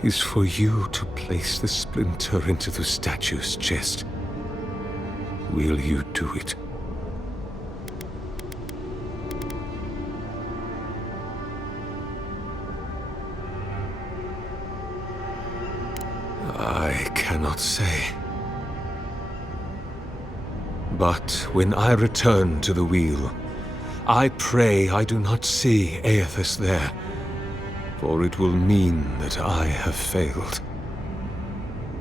is for you to place the splinter into the statue's chest. Will you do it? I cannot say. But when I return to the wheel, I pray I do not see Eothas there, for it will mean that I have failed.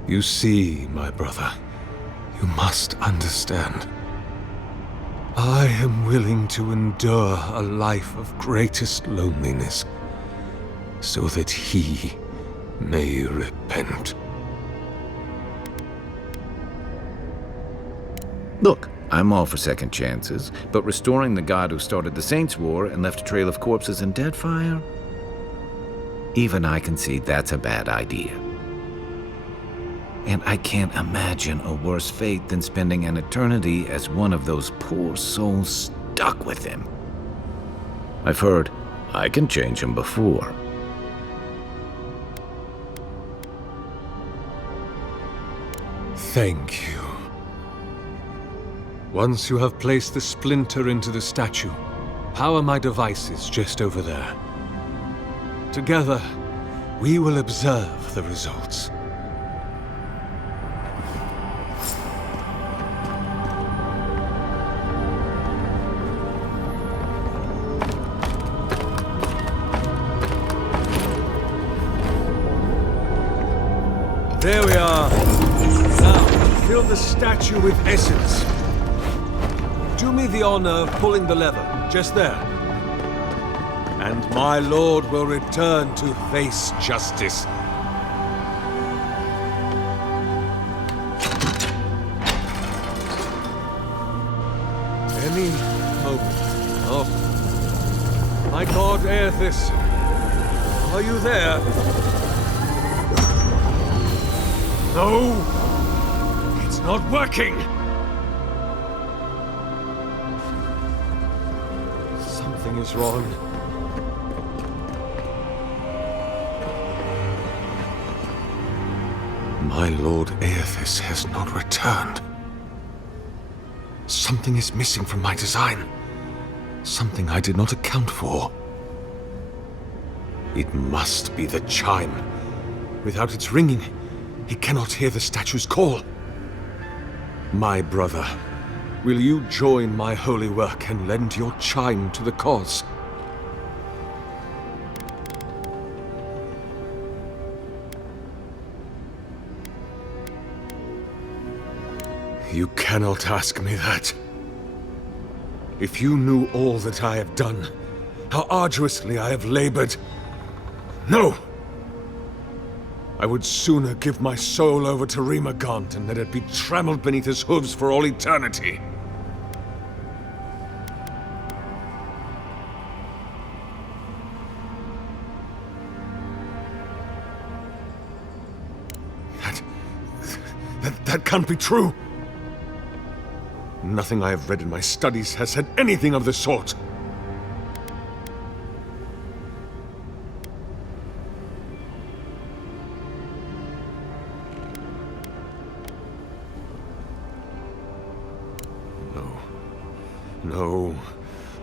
You see, my brother, you must understand. I am willing to endure a life of greatest loneliness, so that he may repent. Look, I'm all for second chances, but restoring the god who started the Saints' War and left a trail of corpses in Deadfire? Even I can see that's a bad idea. And I can't imagine a worse fate than spending an eternity as one of those poor souls stuck with him. I've heard I can change him before. Thank you. Once you have placed the splinter into the statue, power my devices just over there. Together, We will observe the results. There we are. Now, fill the statue with essence. Do me the honor of pulling the lever, just there. And my lord will return to face justice. Any moment. Oh. My god, Eothas. Are you there? No! It's not working! Something is wrong. My lord Eothas has not returned. Something is missing from my design. Something I did not account for. It must be the chime. Without its ringing, he cannot hear the statue's call. My brother, will you join my holy work and lend your chime to the cause? You cannot ask me that. If you knew all that I have done, how arduously I have labored. No! I would sooner give my soul over to Remagant and let it be trampled beneath his hooves for all eternity. That can't be true. Nothing I have read in my studies has said anything of the sort.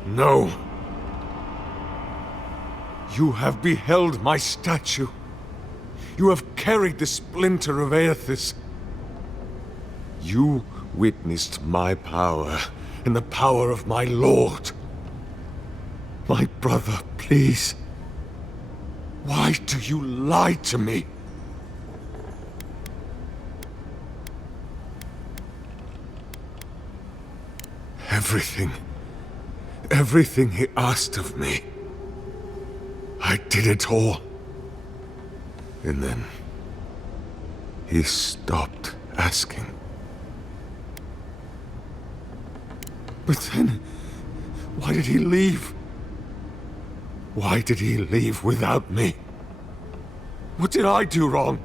No. You have beheld my statue. You have carried the splinter of Eothas. You witnessed my power and the power of my lord. My brother, please. Why do you lie to me? Everything he asked of me. I did it all. And then he stopped asking. But then, why did he leave? Why did he leave without me? What did I do wrong?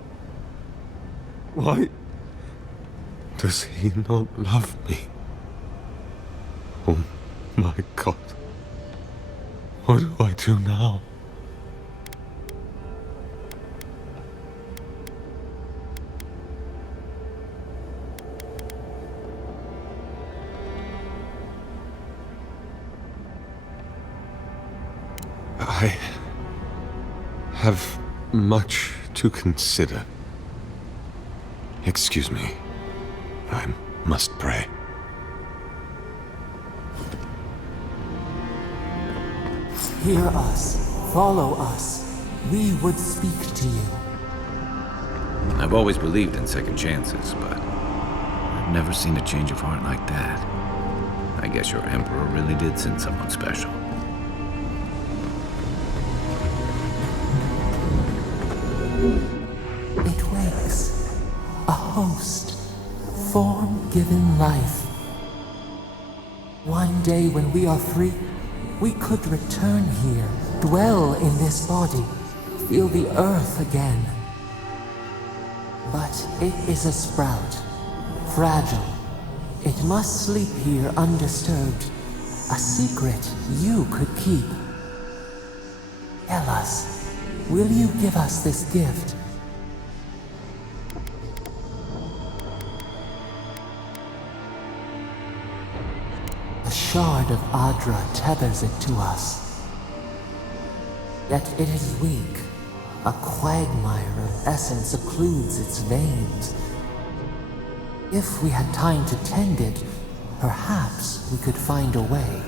Why does he not love me? Oh my God. What do I do now? I have much to consider. Excuse me. I must pray. Hear us. Follow us. We would speak to you. I've always believed in second chances, but I've never seen a change of heart like that. I guess your Emperor really did send someone special. It wakes. A host. Form-given life. One day when we are free, we could return here, dwell in this body, feel the earth again. But it is a sprout, fragile. It must sleep here undisturbed. A secret you could keep. Tell us, will you give us this gift? The shard of Adra tethers it to us. Yet it is weak, A quagmire of essence occludes its veins. If we had time to tend it, perhaps we could find a way.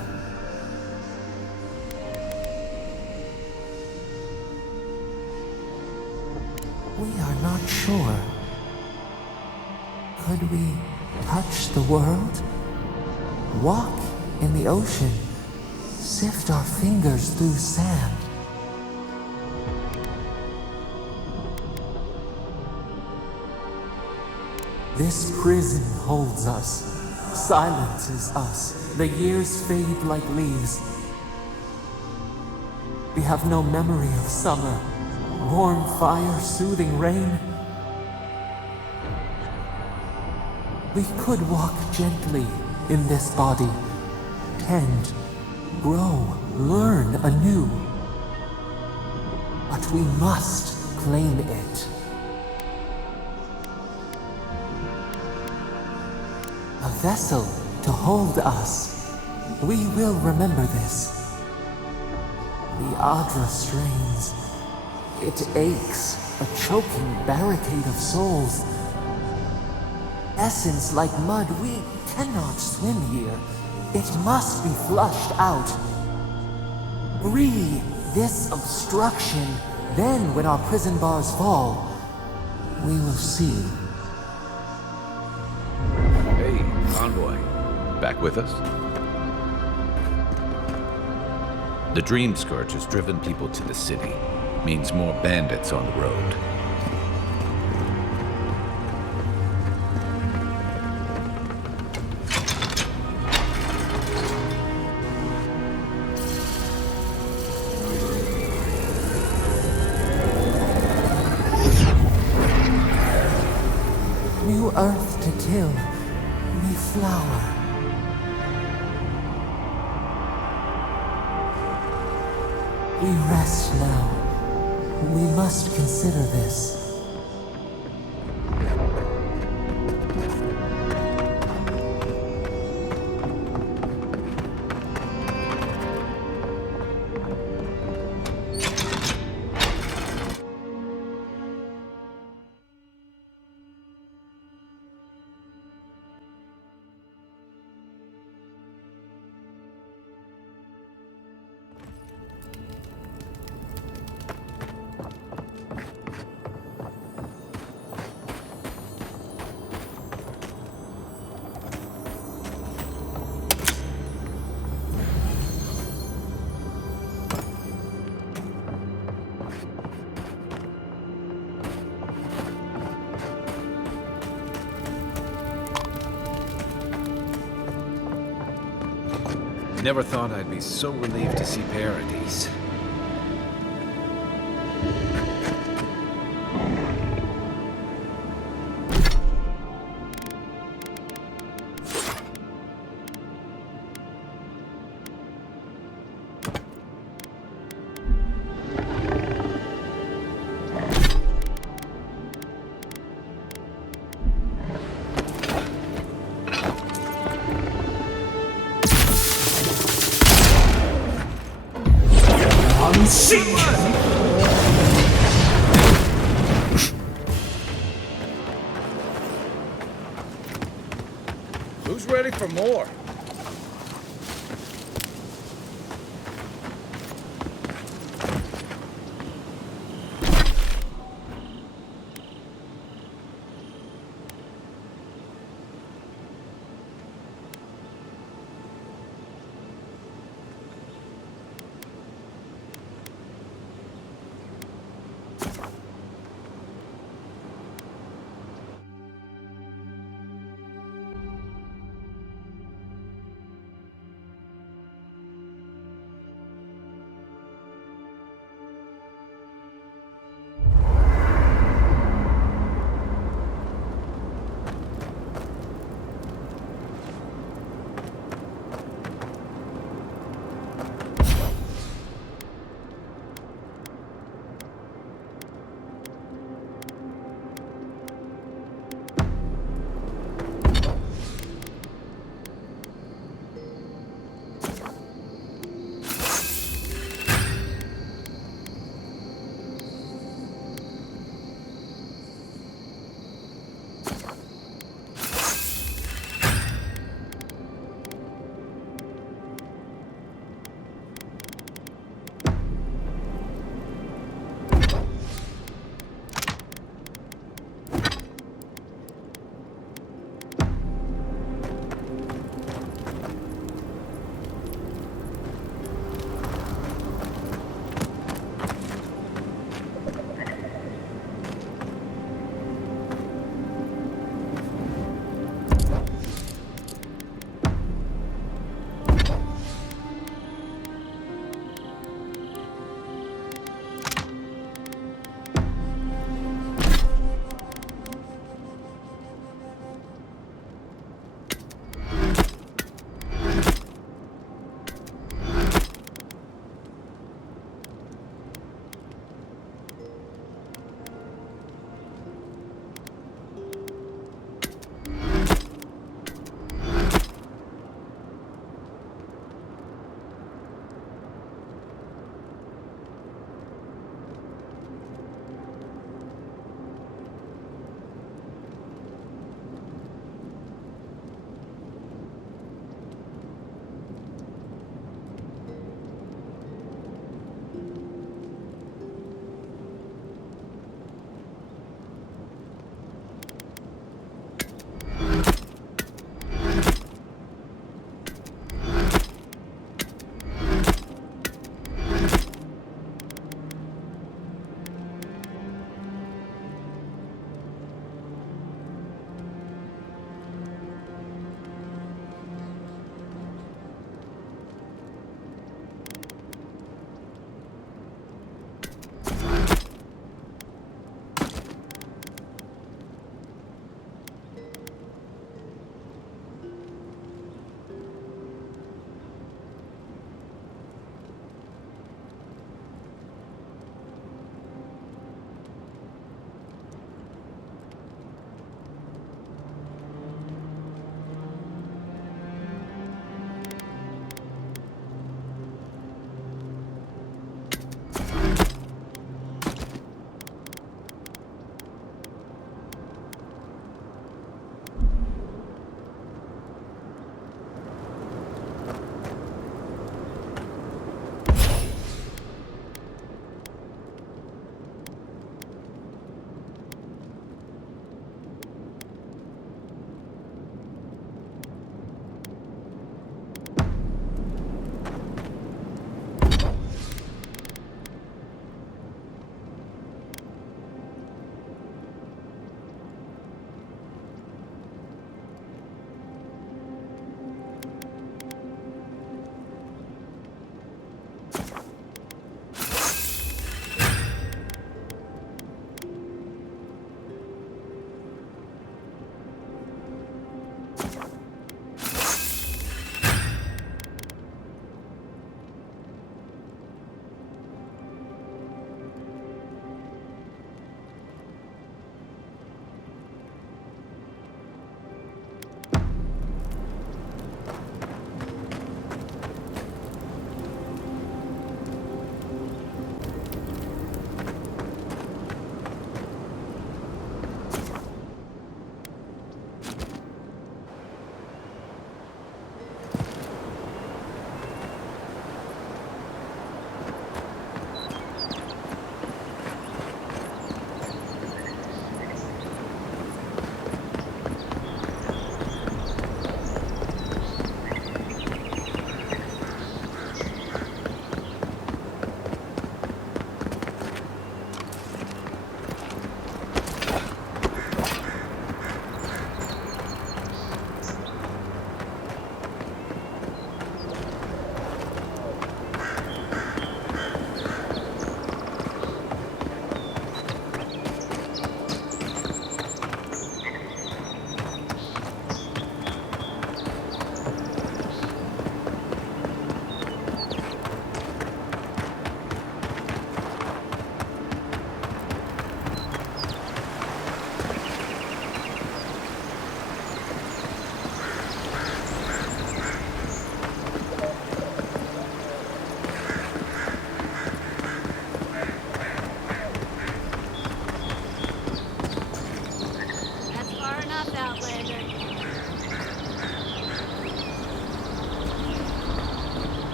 We are not sure. Could we touch the world? Walk in the ocean? Sift our fingers through sand? This prison holds us, silences us. The years fade like leaves. We have no memory of summer, warm fire, soothing rain. We could walk gently in this body, tend, grow, learn anew. But we must claim it. A vessel to hold us. We will remember this. The Adra strains. It aches, a choking barricade of souls. Essence like mud, we cannot swim here. It must be flushed out. Free this obstruction. Then, when our prison bars fall, we will see. Hey, convoy. Back with us? The Dream Scourge has driven people to the city. Means more bandits on the road. New earth to till, new flower. We rest now. We must consider this. Never thought I'd be so relieved to see Paradis. Who's ready for more?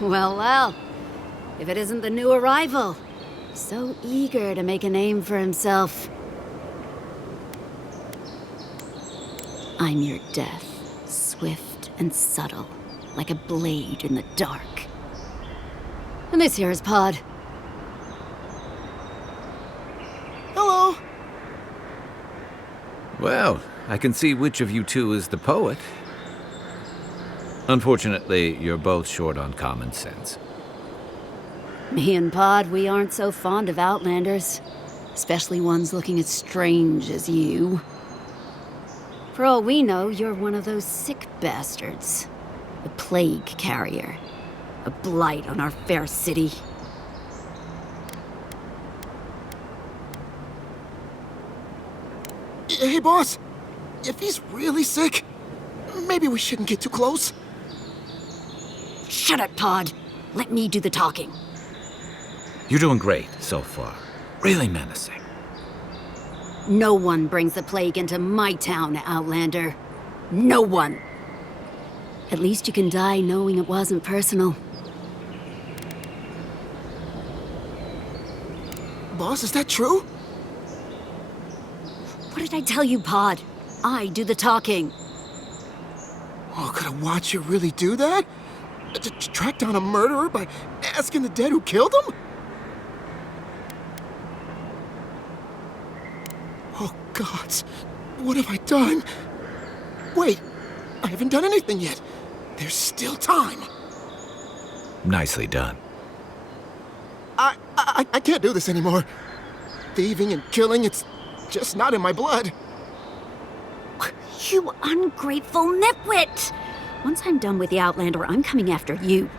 Well, well. If it isn't the new arrival. So eager to make a name for himself. I'm your death. Swift and subtle. Like a blade in the dark. And this here is Pod. Hello. Well, I can see which of you two is the poet. Unfortunately, you're both short on common sense. Me and Pod, we aren't so fond of Outlanders. Especially ones looking as strange as you. For all we know, you're one of those sick bastards. A plague carrier. A blight on our fair city. Hey, boss. If he's really sick, maybe we shouldn't get too close. Shut up, Pod. Let me do the talking. You're doing great so far. Really menacing. No one brings the plague into my town, Outlander. No one. At least you can die knowing it wasn't personal. Boss, is that true? What did I tell you, Pod? I do the talking. Oh, could a watcher really do that? Track down a murderer by asking the dead who killed him? Oh, gods. What have I done? Wait, I haven't done anything yet. There's still time. Nicely done. I can't do this anymore. Thieving and killing, it's just not in my blood. You ungrateful nitwit! Once I'm done with the Outlander, I'm coming after you.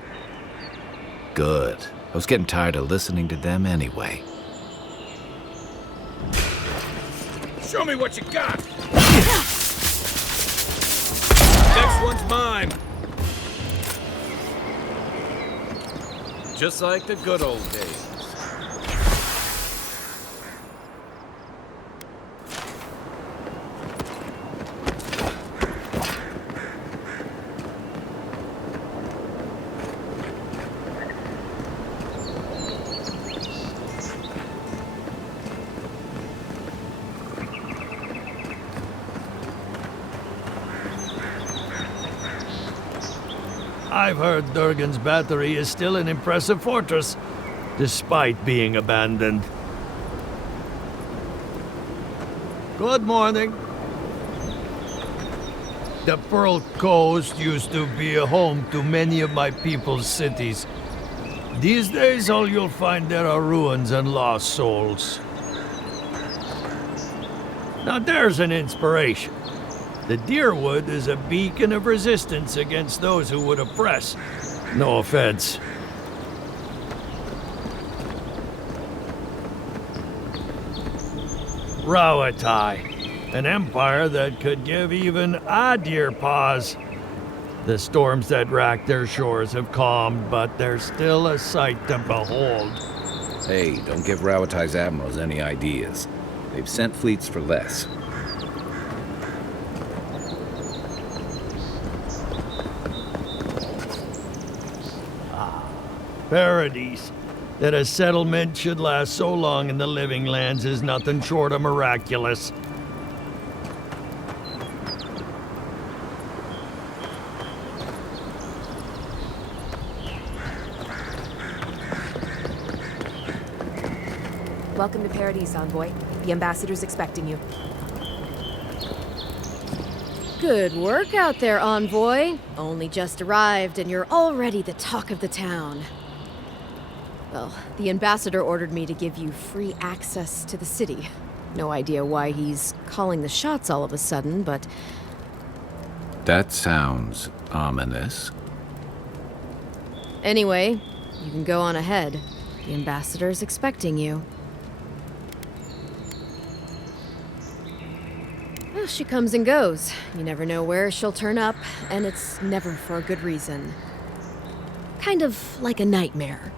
Good. I was getting tired of listening to them anyway. Show me what you got! Next one's mine! Just like the good old days. I've heard Durgan's battery is still an impressive fortress, despite being abandoned. Good morning. The Pearl Coast used to be a home to many of my people's cities. These days, all you'll find there are ruins and lost souls. Now there's an inspiration. The Deerwood is a beacon of resistance against those who would oppress. No offense. Rawatai, an empire that could give even Adir pause. The storms that rack their shores have calmed, but they're still a sight to behold. Hey, don't give Rawatai's admirals any ideas. They've sent fleets for less. Paradis. That a settlement should last so long in the Living Lands is nothing short of miraculous. Welcome to Paradis, Envoy. The ambassador's expecting you. Good work out there, Envoy. Only just arrived and you're already the talk of the town. Well, the ambassador ordered me to give you free access to the city. No idea why he's calling the shots all of a sudden, but... That sounds ominous. Anyway, you can go on ahead. The ambassador's expecting you. Well, she comes and goes. You never know where she'll turn up, and it's never for a good reason. Kind of like a nightmare.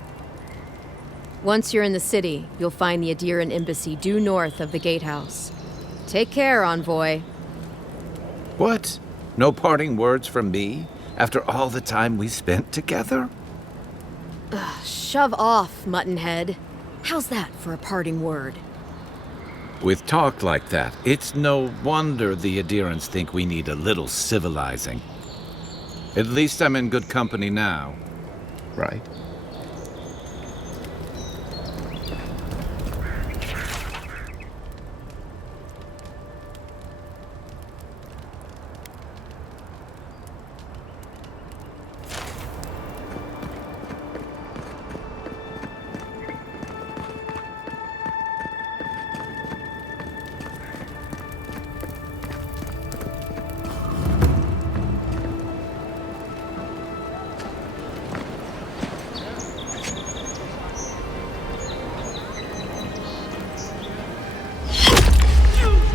Once you're in the city, you'll find the Adiran embassy due north of the gatehouse. Take care, Envoy. What? No parting words from me after all the time we spent together? Shove off, Muttonhead. How's that for a parting word? With talk like that, it's no wonder the adherents think we need a little civilizing. At least I'm in good company now, right?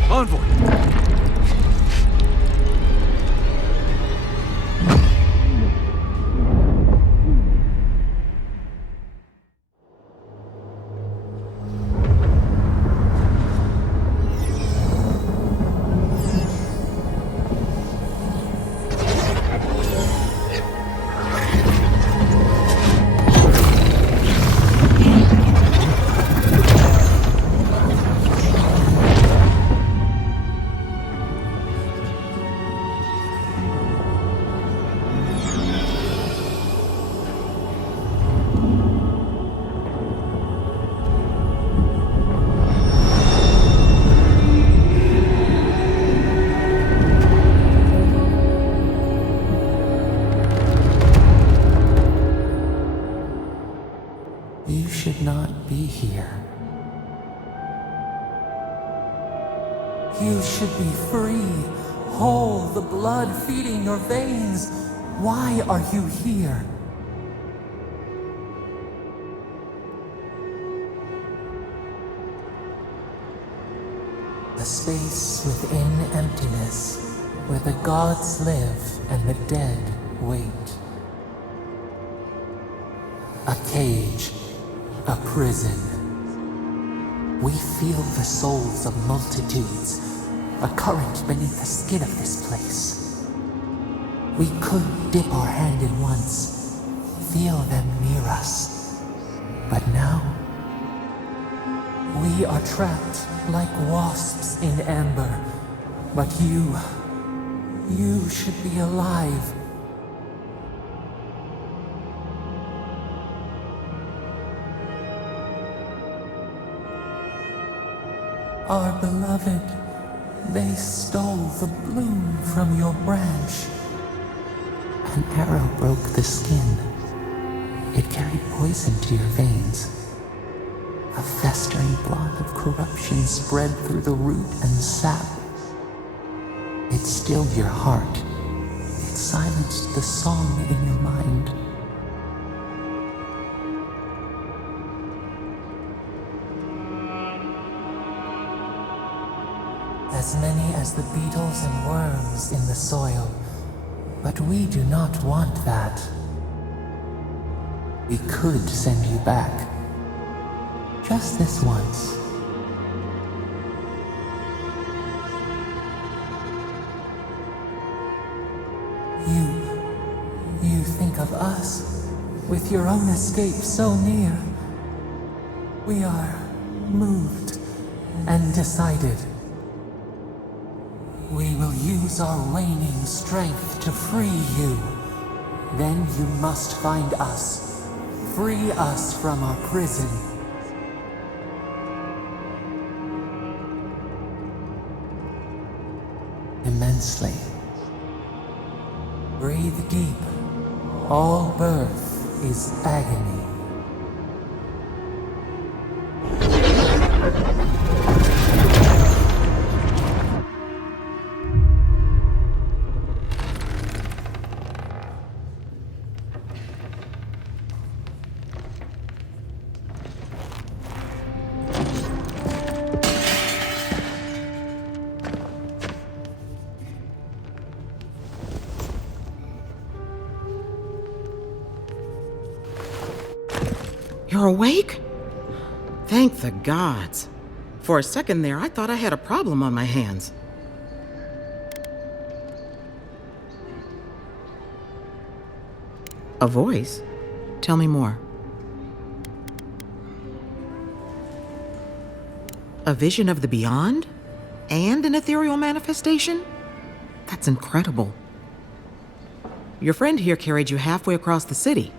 Envoy! You should not be here. You should be free, whole, the blood feeding your veins. Why are you here? A space within emptiness, where the gods live and the dead wait. A cage, a prison. We feel the souls of multitudes, a current beneath the skin of this place. We could dip our hand in once, feel them near us. But now, we are trapped like wasps in amber. But you should be alive. Our beloved, they stole the bloom from your branch. An arrow broke the skin. It carried poison to your veins. A festering blot of corruption spread through the root and sap. It stilled your heart. It silenced the song in your mind. As many as the beetles and worms in the soil. But we do not want that. We could send you back. Just this once. You think of us, with your own escape so near. We are moved and decided. We will use our waning strength to free you. Then you must find us. Free us from our prison. Immensely. Breathe deep. All birth is agony. You're awake? Thank the gods. For a second there, I thought I had a problem on my hands. A voice? Tell me more. A vision of the beyond? And an ethereal manifestation? That's incredible. Your friend here carried you halfway across the city.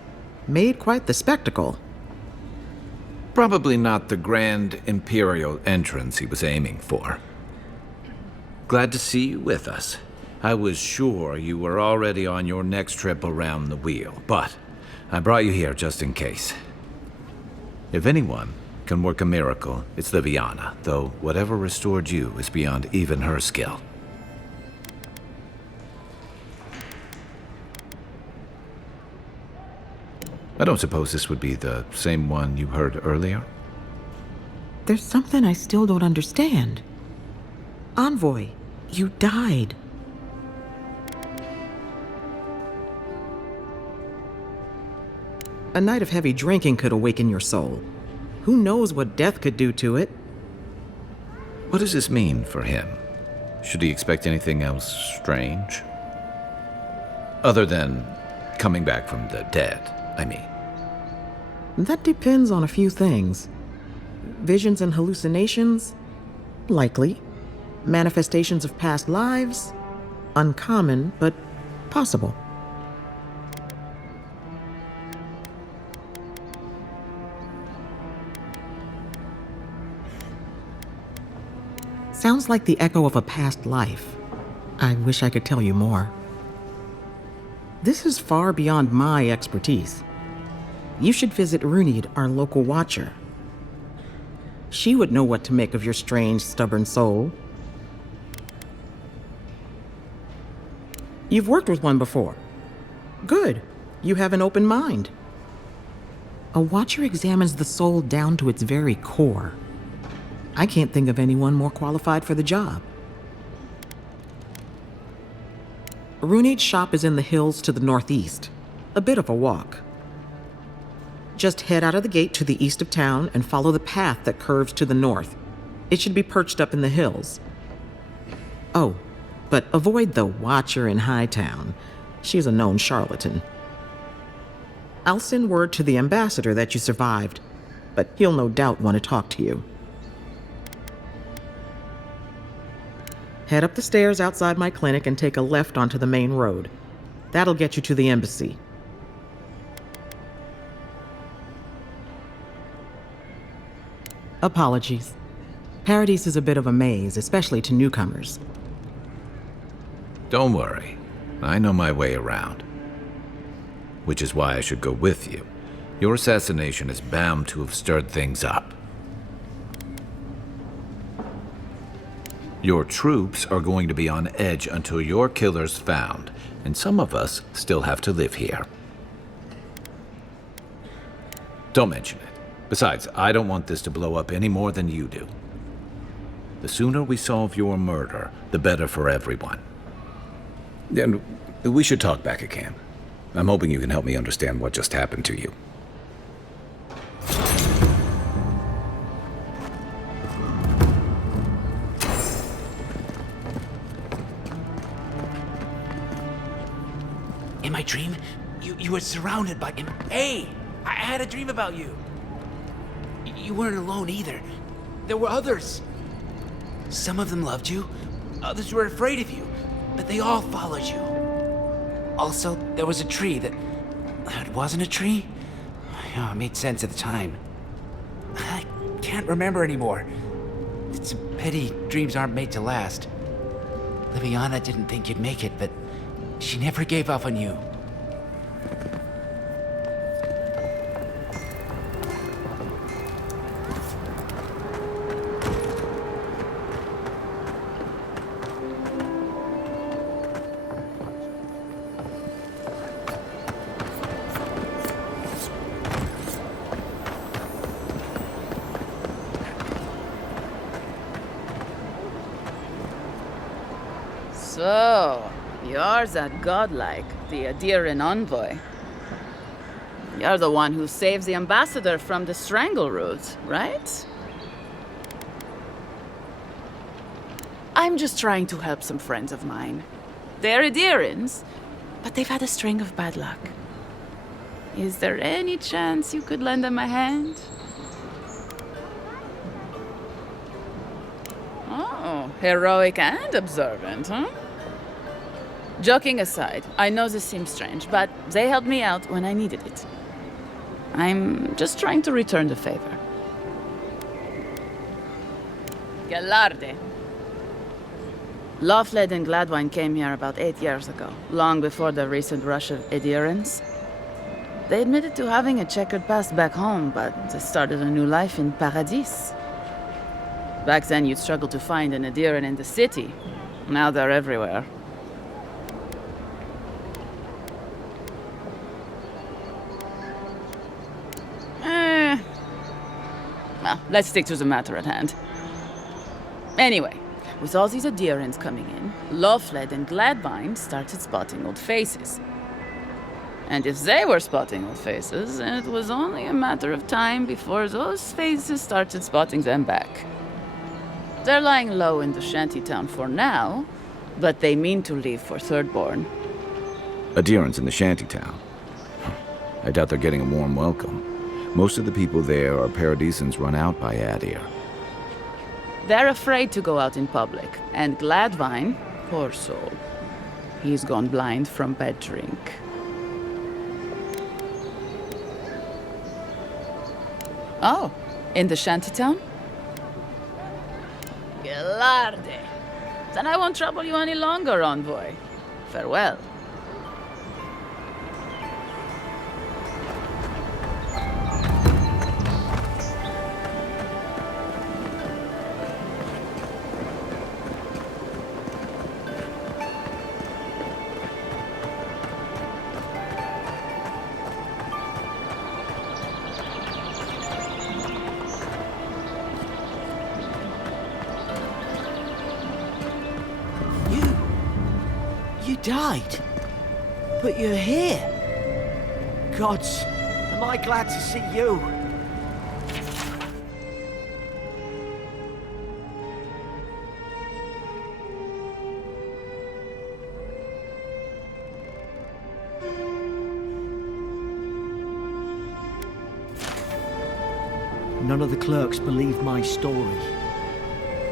Made quite the spectacle. Probably not the grand imperial entrance he was aiming for. Glad to see you with us. I was sure you were already on your next trip around the wheel, but I brought you here just in case. If anyone can work a miracle, it's Liviana, though whatever restored you is beyond even her skill. I don't suppose this would be the same one you heard earlier? There's something I still don't understand. Envoy, you died. A night of heavy drinking could awaken your soul. Who knows what death could do to it? What does this mean for him? Should he expect anything else strange? Other than coming back from the dead, I mean. That depends on a few things. Visions and hallucinations? Likely. Manifestations of past lives? Uncommon, but possible. Sounds like the echo of a past life. I wish I could tell you more. This is far beyond my expertise. You should visit Runid, our local watcher. She would know what to make of your strange, stubborn soul. You've worked with one before. Good. You have an open mind. A watcher examines the soul down to its very core. I can't think of anyone more qualified for the job. Runid's shop is in the hills to the northeast. A bit of a walk. Just head out of the gate to the east of town and follow the path that curves to the north. It should be perched up in the hills. Oh, but avoid the Watcher in Hightown. She's a known charlatan. I'll send word to the ambassador that you survived, but he'll no doubt want to talk to you. Head up the stairs outside my clinic and take a left onto the main road. That'll get you to the embassy. Apologies. Paradis is a bit of a maze, especially to newcomers. Don't worry. I know my way around. Which is why I should go with you. Your assassination is bound to have stirred things up. Your troops are going to be on edge until your killer's found, and some of us still have to live here. Don't mention it. Besides, I don't want this to blow up any more than you do. The sooner we solve your murder, the better for everyone. And we should talk back at camp. I'm hoping you can help me understand what just happened to you. In my dream, you were surrounded by him. Hey, I had a dream about you. You weren't alone either. There were others. Some of them loved you, others were afraid of you, but they all followed you. Also, there was a tree that... It wasn't a tree? Oh, it made sense at the time. I can't remember anymore. It's a pity dreams aren't made to last. Liviana didn't think you'd make it, but she never gave up on you. So, you're that godlike, the Adiran envoy. You're the one who saves the ambassador from the strangle root, right? I'm just trying to help some friends of mine. They're Adirans, but they've had a string of bad luck. Is there any chance you could lend them a hand? Oh, heroic and observant, huh? Joking aside, I know this seems strange, but they helped me out when I needed it. I'm just trying to return the favor. Galarde. Loughled and Gladwine came here about 8 years ago, long before the recent rush of adherents. They admitted to having a checkered past back home, but they started a new life in Paradis. Back then, you'd struggle to find an adherent in the city. Now they're everywhere. Well, let's stick to the matter at hand. Anyway, with all these adherents coming in, Loughled and Gladwine started spotting old faces. And if they were spotting old faces, it was only a matter of time before those faces started spotting them back. They're lying low in the shantytown for now, but they mean to leave for Thirdborn. Adherents in the shantytown. I doubt they're getting a warm welcome. Most of the people there are Paradisans run out by Adir. They're afraid to go out in public, and Gladwine, poor soul, he's gone blind from bad drink. Oh, in the shantytown? Galarde. Then I won't trouble you any longer, envoy. Farewell. You died? But you're here. Gods, am I glad to see you. None of the clerks believe my story.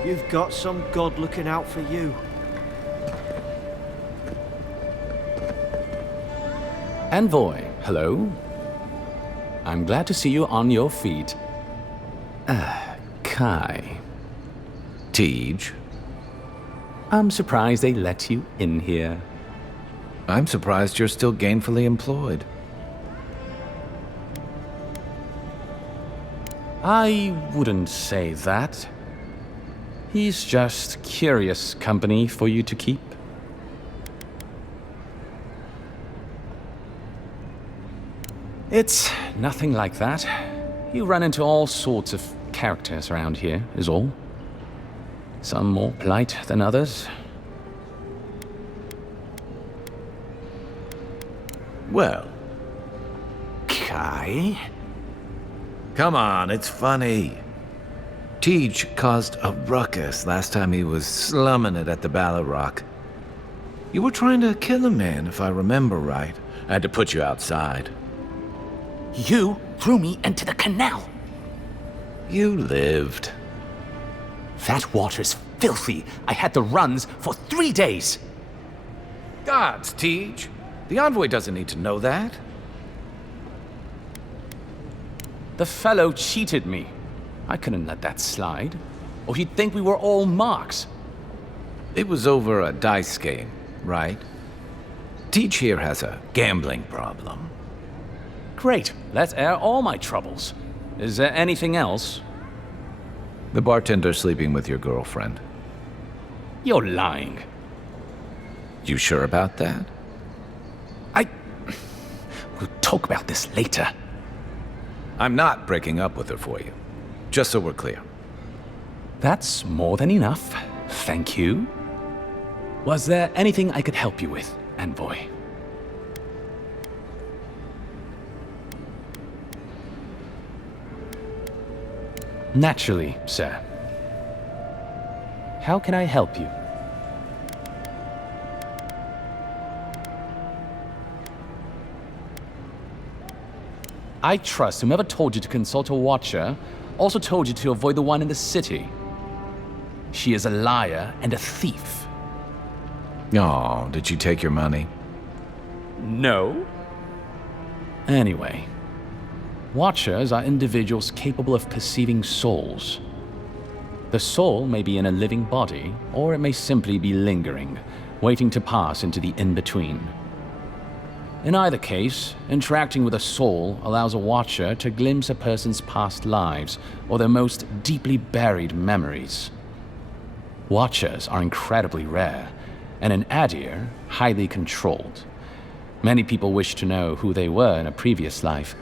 You've got some god looking out for you. Envoy, hello. I'm glad to see you on your feet. Kai. Tej. I'm surprised they let you in here. I'm surprised you're still gainfully employed. I wouldn't say that. He's just curious company for you to keep. It's nothing like that. You run into all sorts of characters around here, is all. Some more polite than others. Well, Kai? Come on, it's funny. Tej caused a ruckus last time he was slumming it at the Ballarrock. You were trying to kill a man, if I remember right. I had to put you outside. You threw me into the canal. You lived. That water's filthy. I had the runs for 3 days. Gods, Tej. The envoy doesn't need to know that. The fellow cheated me. I couldn't let that slide. Or he'd think we were all marks. It was over a dice game, right? Tej here has a gambling problem. Great. Let's air all my troubles. Is there anything else? The bartender's sleeping with your girlfriend. You're lying. You sure about that? We'll talk about this later. I'm not breaking up with her for you. Just so we're clear. That's more than enough. Thank you. Was there anything I could help you with, envoy? Naturally, sir. How can I help you? I trust whomever told you to consult a watcher also told you to avoid the one in the city. She is a liar and a thief. Oh, did she take your money? No. Anyway, Watchers are individuals capable of perceiving souls. The soul may be in a living body, or it may simply be lingering, waiting to pass into the in-between. In either case, interacting with a soul allows a Watcher to glimpse a person's past lives or their most deeply buried memories. Watchers are incredibly rare, and in Adir, highly controlled. Many people wish to know who they were in a previous life,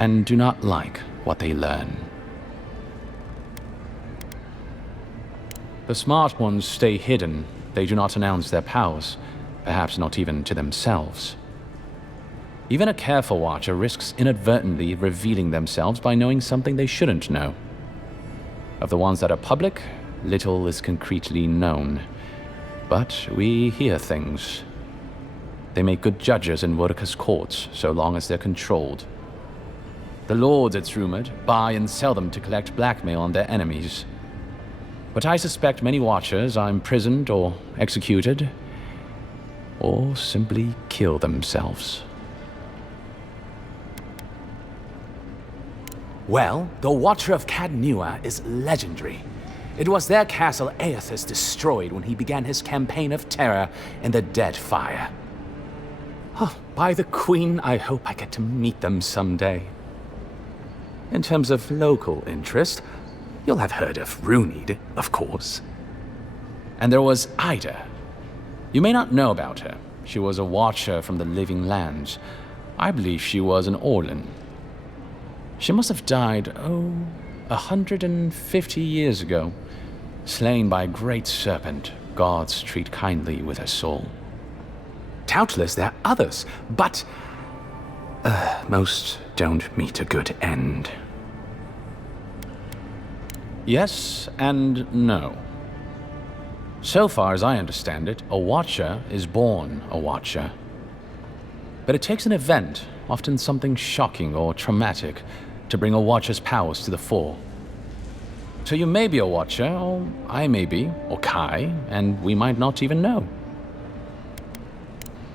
and do not like what they learn. The smart ones stay hidden. They do not announce their powers, perhaps not even to themselves. Even a careful Watcher risks inadvertently revealing themselves by knowing something they shouldn't know. Of the ones that are public, little is concretely known. But we hear things. They make good judges in Wurka's courts, so long as they're controlled. The lords, it's rumored, buy and sell them to collect blackmail on their enemies. But I suspect many Watchers are imprisoned or executed, or simply kill themselves. Well, the Watcher of Cadnua is legendary. It was their castle Eothas destroyed when he began his campaign of terror in the Dead Fire. Oh, by the Queen, I hope I get to meet them someday. In terms of local interest, you'll have heard of Runid, of course. And there was Ida. You may not know about her. She was a Watcher from the Living Lands. I believe she was an Orlan. She must have died, 150 years ago, slain by a great serpent. Gods treat kindly with her soul. Doubtless there are others, but most don't meet a good end. Yes and no. So far as I understand it, a Watcher is born a Watcher. But it takes an event, often something shocking or traumatic, to bring a Watcher's powers to the fore. So you may be a Watcher, or I may be, or Kai, and we might not even know.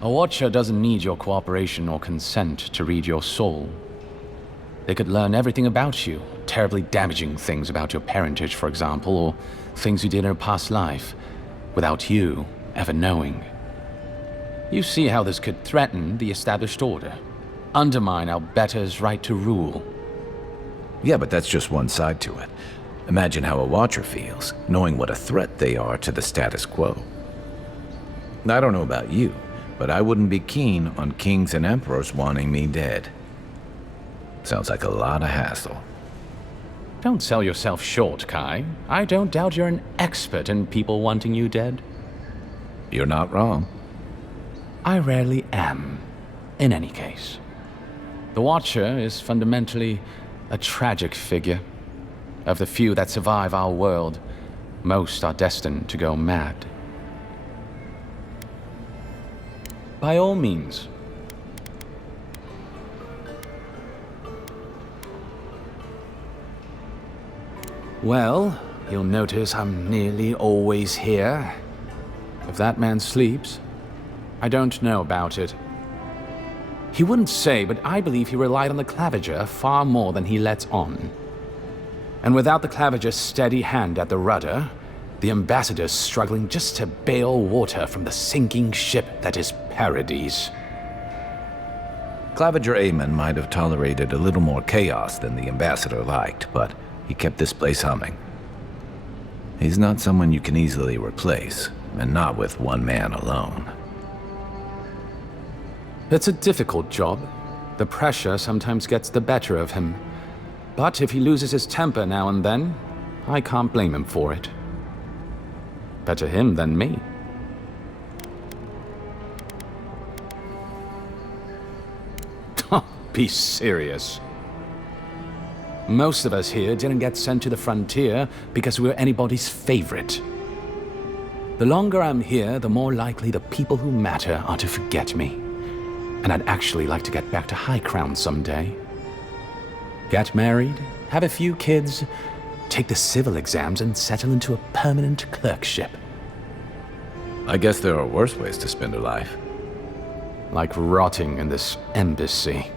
A Watcher doesn't need your cooperation or consent to read your soul. They could learn everything about you, terribly damaging things about your parentage, for example, or things you did in a past life, without you ever knowing. You see how this could threaten the established order, undermine our betters' right to rule. Yeah, but that's just one side to it. Imagine how a Watcher feels, knowing what a threat they are to the status quo. I don't know about you, but I wouldn't be keen on kings and emperors wanting me dead. Sounds like a lot of hassle. Don't sell yourself short, Kai. I don't doubt you're an expert in people wanting you dead. You're not wrong. I rarely am, in any case. The Watcher is fundamentally a tragic figure. Of the few that survive our world, most are destined to go mad. By all means. Well, you'll notice I'm nearly always here. If that man sleeps, I don't know about it. He wouldn't say, but I believe he relied on the Claviger far more than he lets on. And without the Claviger's steady hand at the rudder, the ambassador's struggling just to bail water from the sinking ship that is Paradis. Claviger Aemon might have tolerated a little more chaos than the ambassador liked, but he kept this place humming. He's not someone you can easily replace, and not with one man alone. It's a difficult job. The pressure sometimes gets the better of him. But if he loses his temper now and then, I can't blame him for it. Better him than me. Be serious. Most of us here didn't get sent to the frontier because we were anybody's favorite. The longer I'm here, the more likely the people who matter are to forget me. And I'd actually like to get back to High Crown someday. Get married, have a few kids, take the civil exams and settle into a permanent clerkship. I guess there are worse ways to spend a life. Like rotting in this embassy.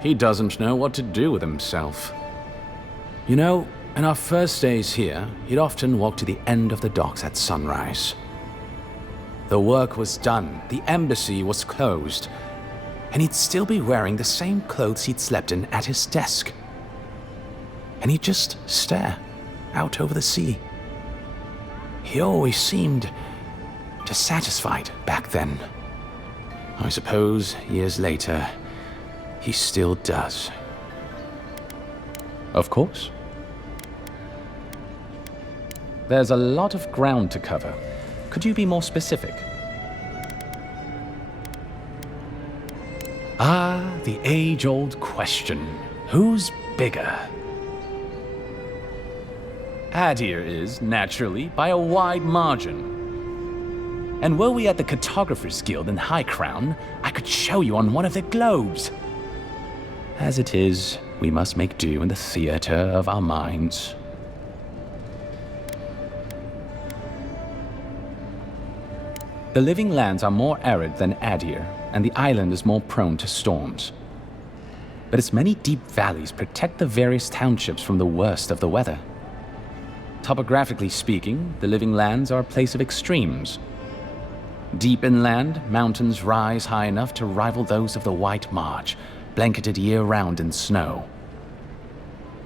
He doesn't know what to do with himself. You know, in our first days here, he'd often walk to the end of the docks at sunrise. The work was done, the embassy was closed, and he'd still be wearing the same clothes he'd slept in at his desk. And he'd just stare out over the sea. He always seemed dissatisfied back then. I suppose, years later, he still does. Of course. There's a lot of ground to cover. Could you be more specific? Ah, the age-old question. Who's bigger? Adir is, naturally, by a wide margin. And were we at the Cartographers Guild in High Crown, I could show you on one of their globes. As it is, we must make do in the theater of our minds. The living lands are more arid than Adir, and the island is more prone to storms. But its many deep valleys protect the various townships from the worst of the weather. Topographically speaking, the living lands are a place of extremes. Deep inland, mountains rise high enough to rival those of the White March, blanketed year-round in snow.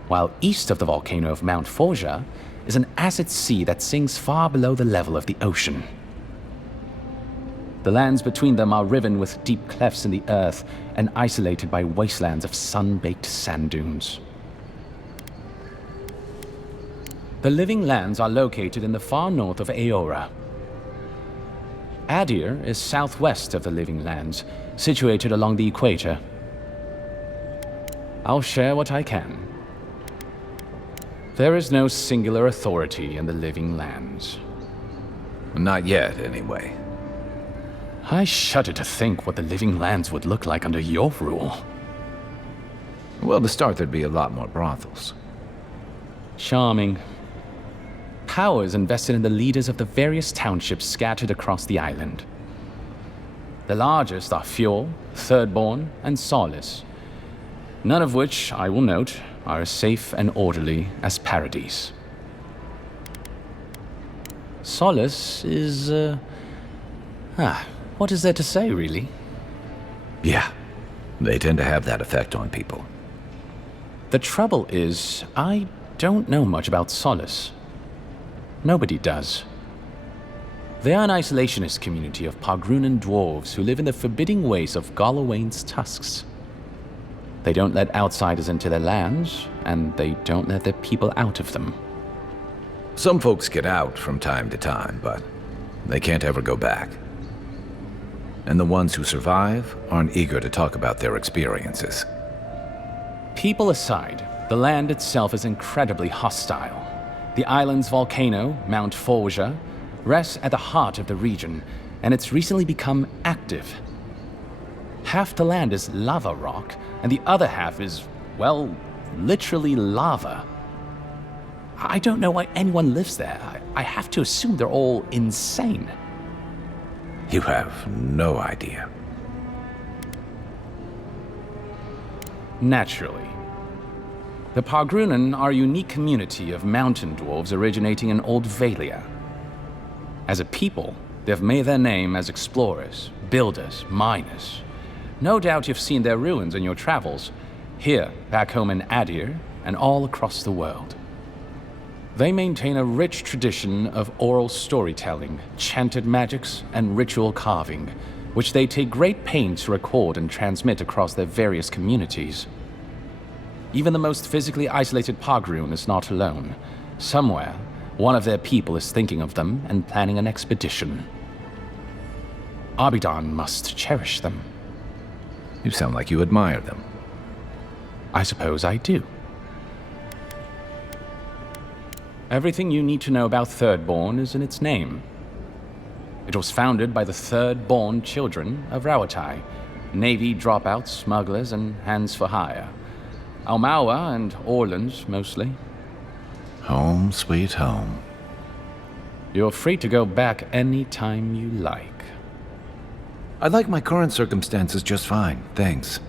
While east of the volcano of Mount Forja is an acid sea that sinks far below the level of the ocean. The lands between them are riven with deep clefts in the earth and isolated by wastelands of sun-baked sand dunes. The living lands are located in the far north of Eora. Adir is southwest of the living lands, situated along the equator. I'll share what I can. There is no singular authority in the living lands. Not yet, anyway. I shudder to think what the living lands would look like under your rule. Well, to start, there'd be a lot more brothels. Charming. Power is invested in the leaders of the various townships scattered across the island. The largest are Fjord, Thirdborn, and Solace, none of which, I will note, are as safe and orderly as Paradis. Solace is, what is there to say, really? Yeah, they tend to have that effect on people. The trouble is, I don't know much about Solace. Nobody does. They are an isolationist community of Pargrunan dwarves who live in the forbidding ways of Galawain's tusks. They don't let outsiders into their lands, and they don't let their people out of them. Some folks get out from time to time, but they can't ever go back. And the ones who survive aren't eager to talk about their experiences. People aside, the land itself is incredibly hostile. The island's volcano, Mount Forja, rests at the heart of the region, and it's recently become active. Half the land is lava rock, and the other half is, well, literally lava. I don't know why anyone lives there. I have to assume they're all insane. You have no idea. Naturally. The Pargrunan are a unique community of mountain dwarves originating in Old Valia. As a people, they've made their name as explorers, builders, miners. No doubt you've seen their ruins in your travels, here, back home in Adir, and all across the world. They maintain a rich tradition of oral storytelling, chanted magics, and ritual carving, which they take great pains to record and transmit across their various communities. Even the most physically isolated Pargrun is not alone. Somewhere, one of their people is thinking of them and planning an expedition. Abidan must cherish them. You sound like you admire them. I suppose I do. Everything you need to know about Thirdborn is in its name. It was founded by the Almaua and Orleans, mostly. Home, sweet home. You're free to go back any time you like. I like my current circumstances just fine, thanks.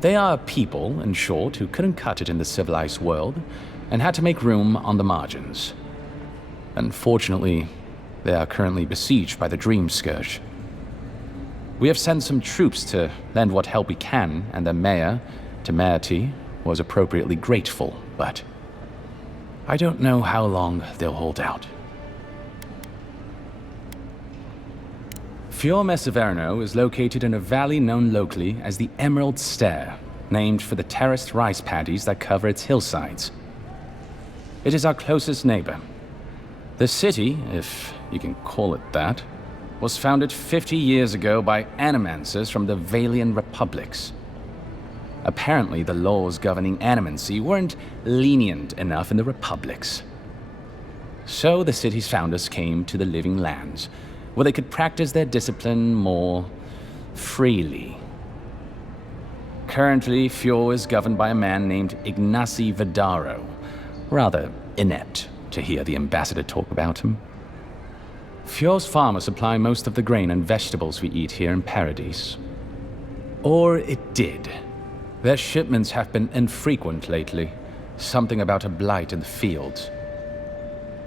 They are people, in short, who couldn't cut it in the civilized world and had to make room on the margins. Unfortunately, they are currently besieged by the Dream Scourge. We have sent some troops to lend what help we can, and the mayor, Temerity, was appropriately grateful, but I don't know how long they'll hold out. Fiume Severno is located in a valley known locally as the Emerald Stair, named for the terraced rice paddies that cover its hillsides. It is our closest neighbor. The city, if you can call it that, was founded 50 years ago by animancers from the Valian Republics. Apparently, the laws governing animancy weren't lenient enough in the Republics. So the city's founders came to the Living Lands, where they could practice their discipline more freely. Currently, Fior is governed by a man named Ignacy Vidaro. Rather inept to hear the ambassador talk about him. Fior's farmers supply most of the grain and vegetables we eat here in Paradis. Or it did. Their shipments have been infrequent lately. Something about a blight in the fields.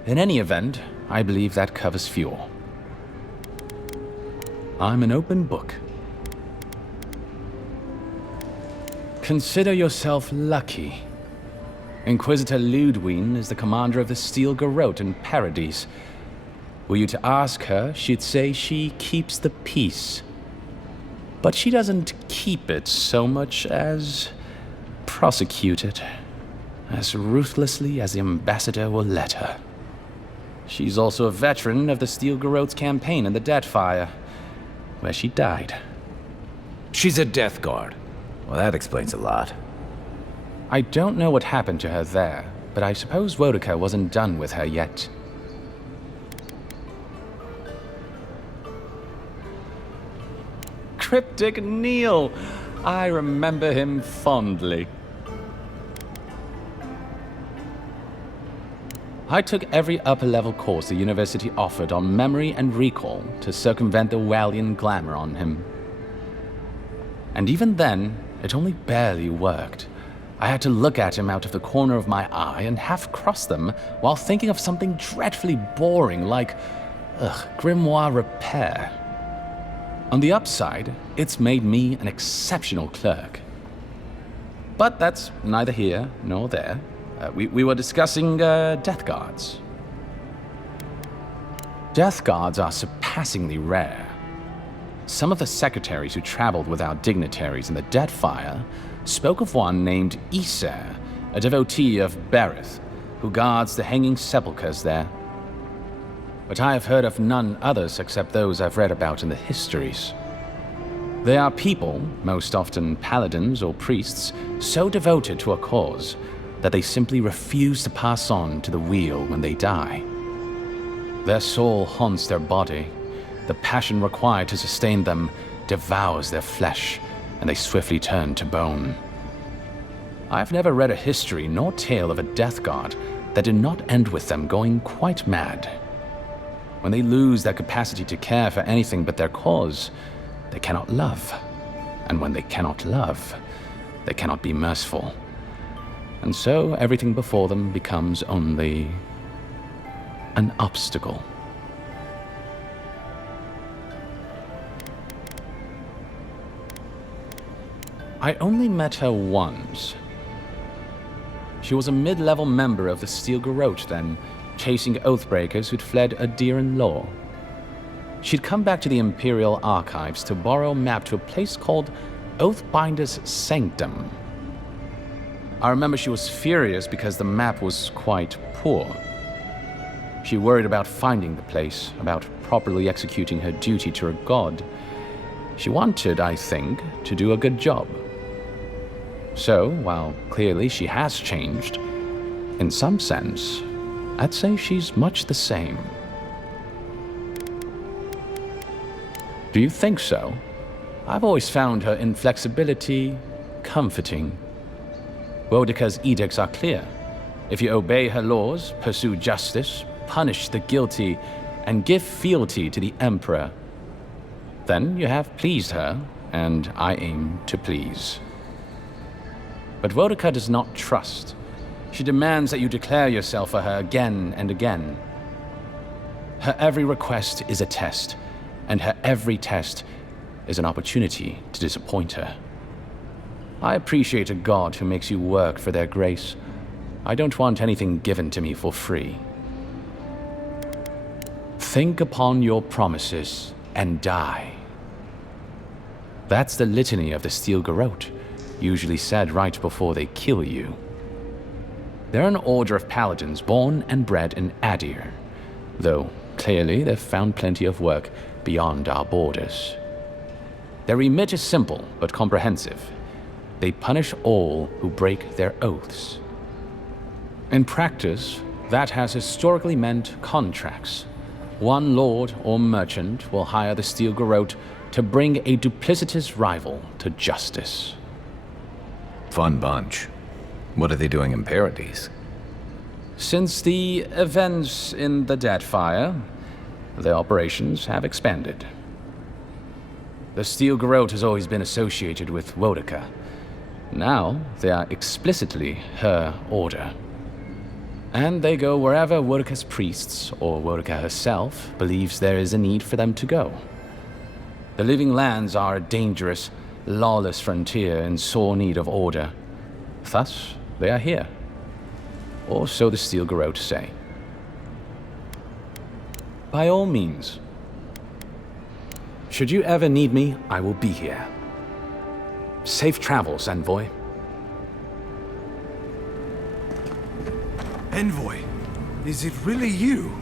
In any event, I believe that covers Fior. I'm an open book. Consider yourself lucky. Inquisitor Ludwine is the commander of the Steel Garrote in Paradis. Were you to ask her, she'd say she keeps the peace. But she doesn't keep it so much as prosecute it, as ruthlessly as the ambassador will let her. She's also a veteran of the Steel Garrote's campaign in the Deathfire, where she died. She's a Death Guard. Well, that explains a lot. I don't know what happened to her there, but I suppose Wodica wasn't done with her yet. Cryptic Neil! I remember him fondly. I took every upper-level course the university offered on memory and recall to circumvent the Walian glamour on him. And even then, it only barely worked. I had to look at him out of the corner of my eye and half cross them while thinking of something dreadfully boring like, grimoire repair. On the upside, it's made me an exceptional clerk. But that's neither here nor there. We were discussing Death Guards. Death Guards are surpassingly rare. Some of the secretaries who traveled with our dignitaries in the Deathfire spoke of one named Iser, a devotee of Berith, who guards the hanging sepulchres there. But I have heard of none others except those I've read about in the histories. They are people, most often paladins or priests, so devoted to a cause that they simply refuse to pass on to the wheel when they die. Their soul haunts their body. The passion required to sustain them devours their flesh, and they swiftly turn to bone. I've never read a history nor tale of a Death Guard that did not end with them going quite mad. When they lose their capacity to care for anything but their cause, they cannot love. And when they cannot love, they cannot be merciful. And so everything before them becomes only an obstacle. I only met her once. She was a mid-level member of the Steel Garrote then, chasing oathbreakers who'd fled Adiran law. She'd come back to the Imperial Archives to borrow a map to a place called Oathbinder's Sanctum. I remember she was furious because the map was quite poor. She worried about finding the place, about properly executing her duty to her god. She wanted, I think, to do a good job. So, while clearly she has changed, in some sense, I'd say she's much the same. Do you think so? I've always found her inflexibility comforting. Boudica's edicts are clear. If you obey her laws, pursue justice, punish the guilty, and give fealty to the Emperor, then you have pleased her, and I aim to please. But Boudica does not trust. She demands that you declare yourself for her again and again. Her every request is a test, and her every test is an opportunity to disappoint her. I appreciate a god who makes you work for their grace. I don't want anything given to me for free. Think upon your promises and die. That's the litany of the Steel Garrote, usually said right before they kill you. They're an order of paladins born and bred in Adir, though clearly they've found plenty of work beyond our borders. Their remit is simple but comprehensive. They punish all who break their oaths. In practice, that has historically meant contracts. One lord or merchant will hire the Steel Garrote to bring a duplicitous rival to justice. Fun bunch. What are they doing in Paradis? Since the events in the Deadfire, their operations have expanded. The Steel Garrote has always been associated with Boudica. Now, they are explicitly her order. And they go wherever Boudica's priests, or Boudica herself, believes there is a need for them to go. The Living Lands are a dangerous, lawless frontier in sore need of order. Thus, they are here. Or so the Steel Garrote say. By all means. Should you ever need me, I will be here. Safe travels, Envoy. Envoy, is it really you?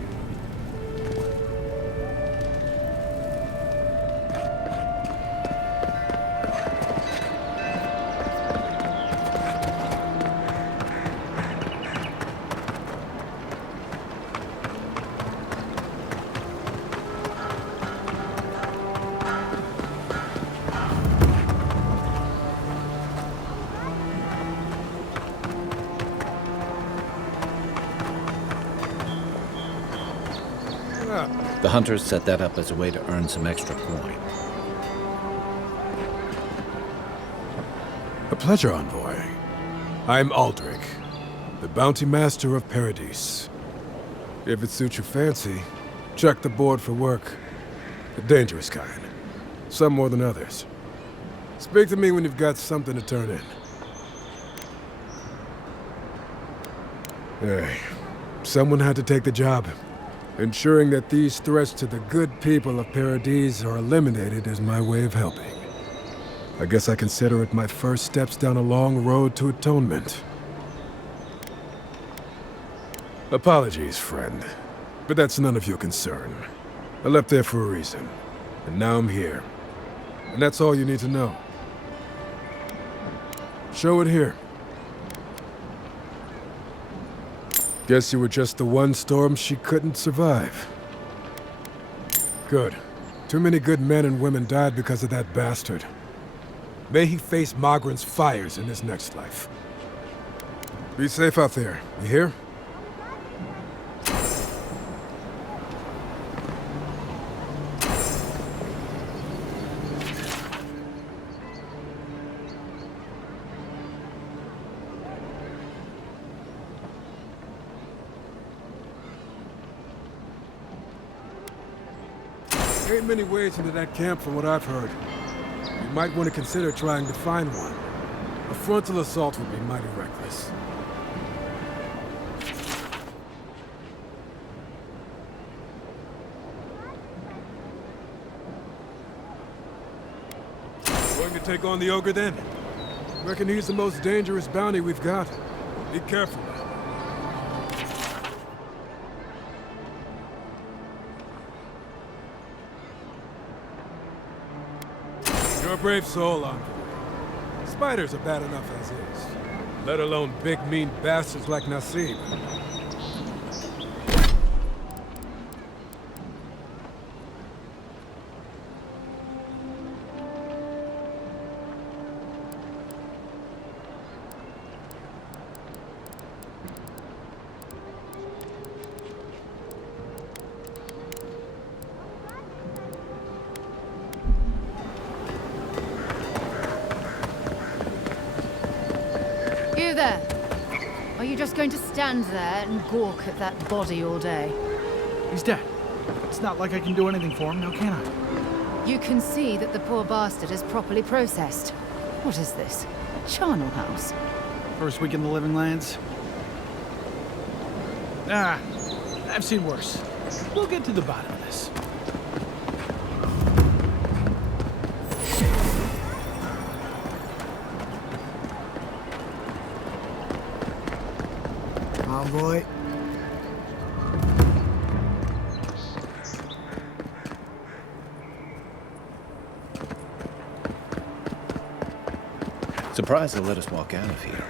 The hunters set that up as a way to earn some extra coin. A pleasure, Envoy. I'm Aldrich, the bounty master of Paradis. If it suits your fancy, check the board for work. The dangerous kind. Some more than others. Speak to me when you've got something to turn in. Hey, someone had to take the job. Ensuring that these threats to the good people of Paradis are eliminated is my way of helping. I guess I consider it my first steps down a long road to atonement. Apologies, friend, but that's none of your concern. I left there for a reason, and now I'm here. And that's all you need to know. Show it here. Guess you were just the one storm she couldn't survive. Good. Too many good men and women died because of that bastard. May he face Magran's fires in his next life. Be safe out there, you hear? There ain't many ways into that camp from what I've heard. You might want to consider trying to find one. A frontal assault would be mighty reckless. Going to take on the ogre then? Reckon he's the most dangerous bounty we've got. Be careful. You're a brave soul, Envoy. Spiders are bad enough as is, let alone big, mean bastards like Nasib. You there! Are you just going to stand there and gawk at that body all day? He's dead. It's not like I can do anything for him, now can I? You can see that the poor bastard is properly processed. What is this? Charnel House? First week in the Living Lands. Ah, I've seen worse. We'll get to the bottom of this. Come on, boy. Surprised they'll let us walk out of here.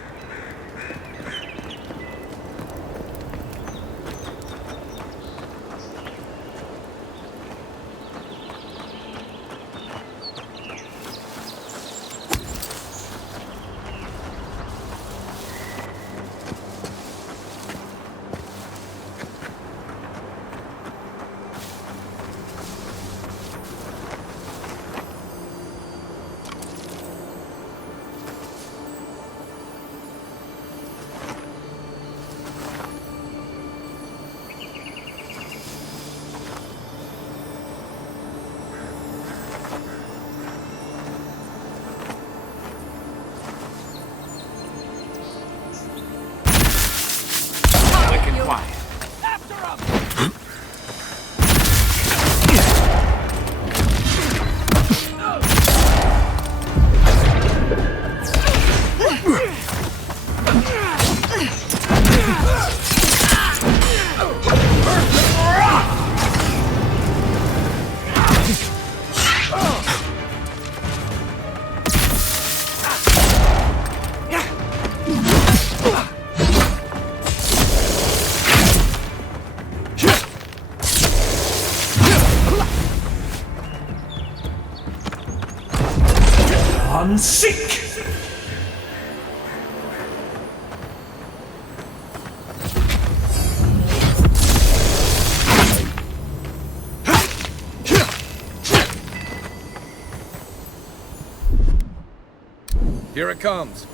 Seek! Here it comes.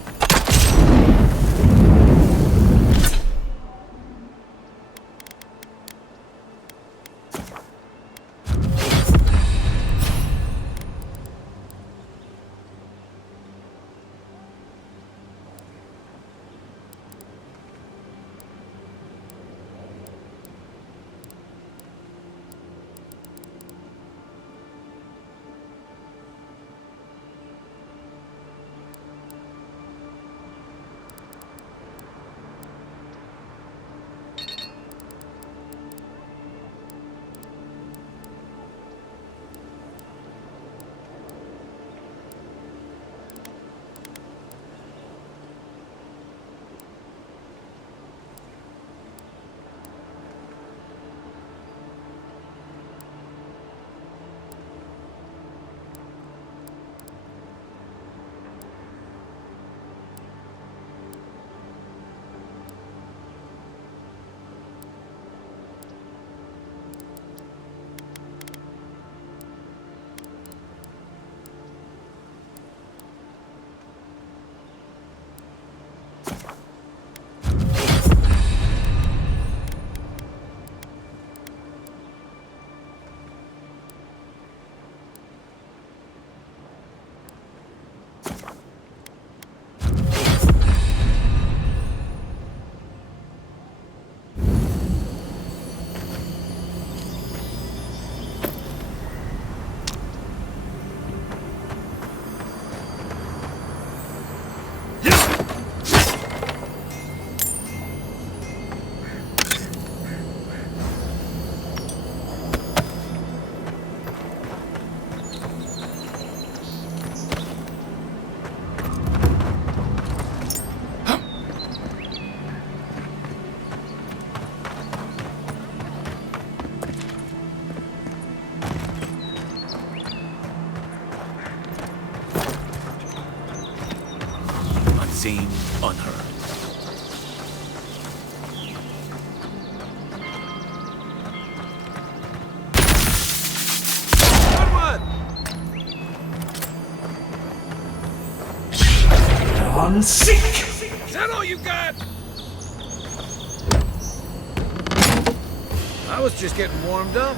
Unseen, unheard. Seek! Is that that all you got? I was just getting warmed up.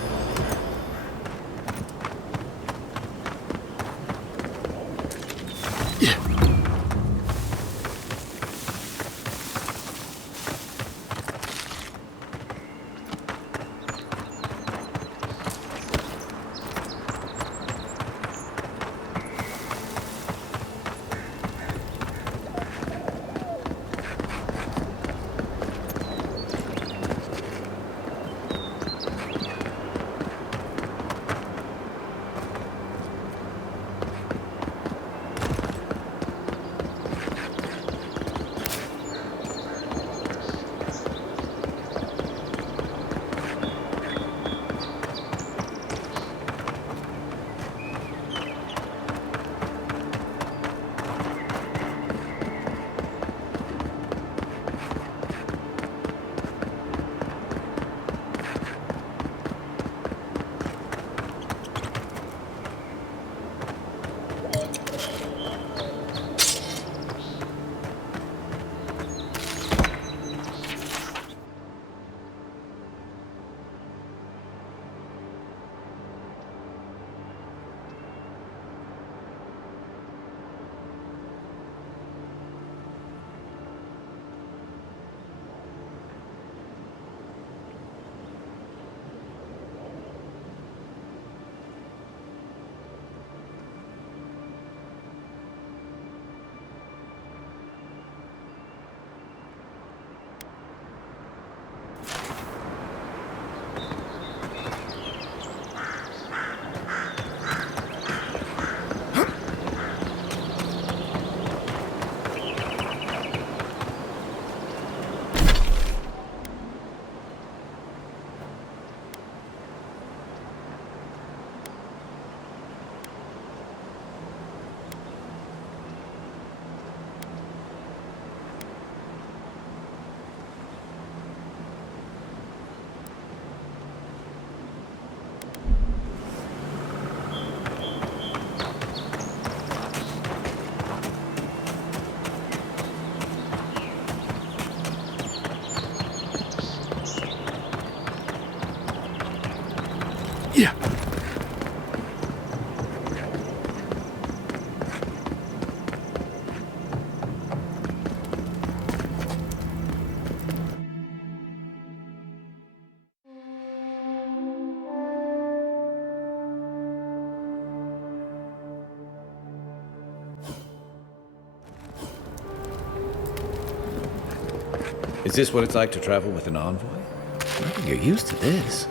Is this what it's like to travel with an envoy? I think you're used to this.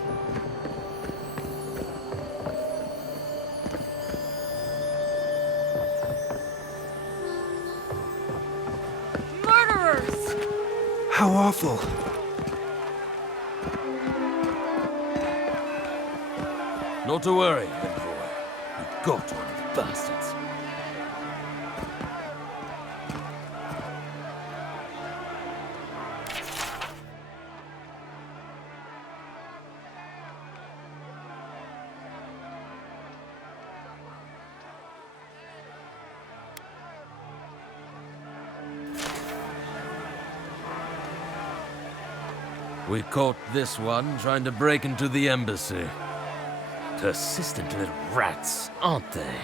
Murderers! How awful. Not to worry, envoy. We've got one of the bastards. We caught this one trying to break into the embassy. Persistent little rats, aren't they?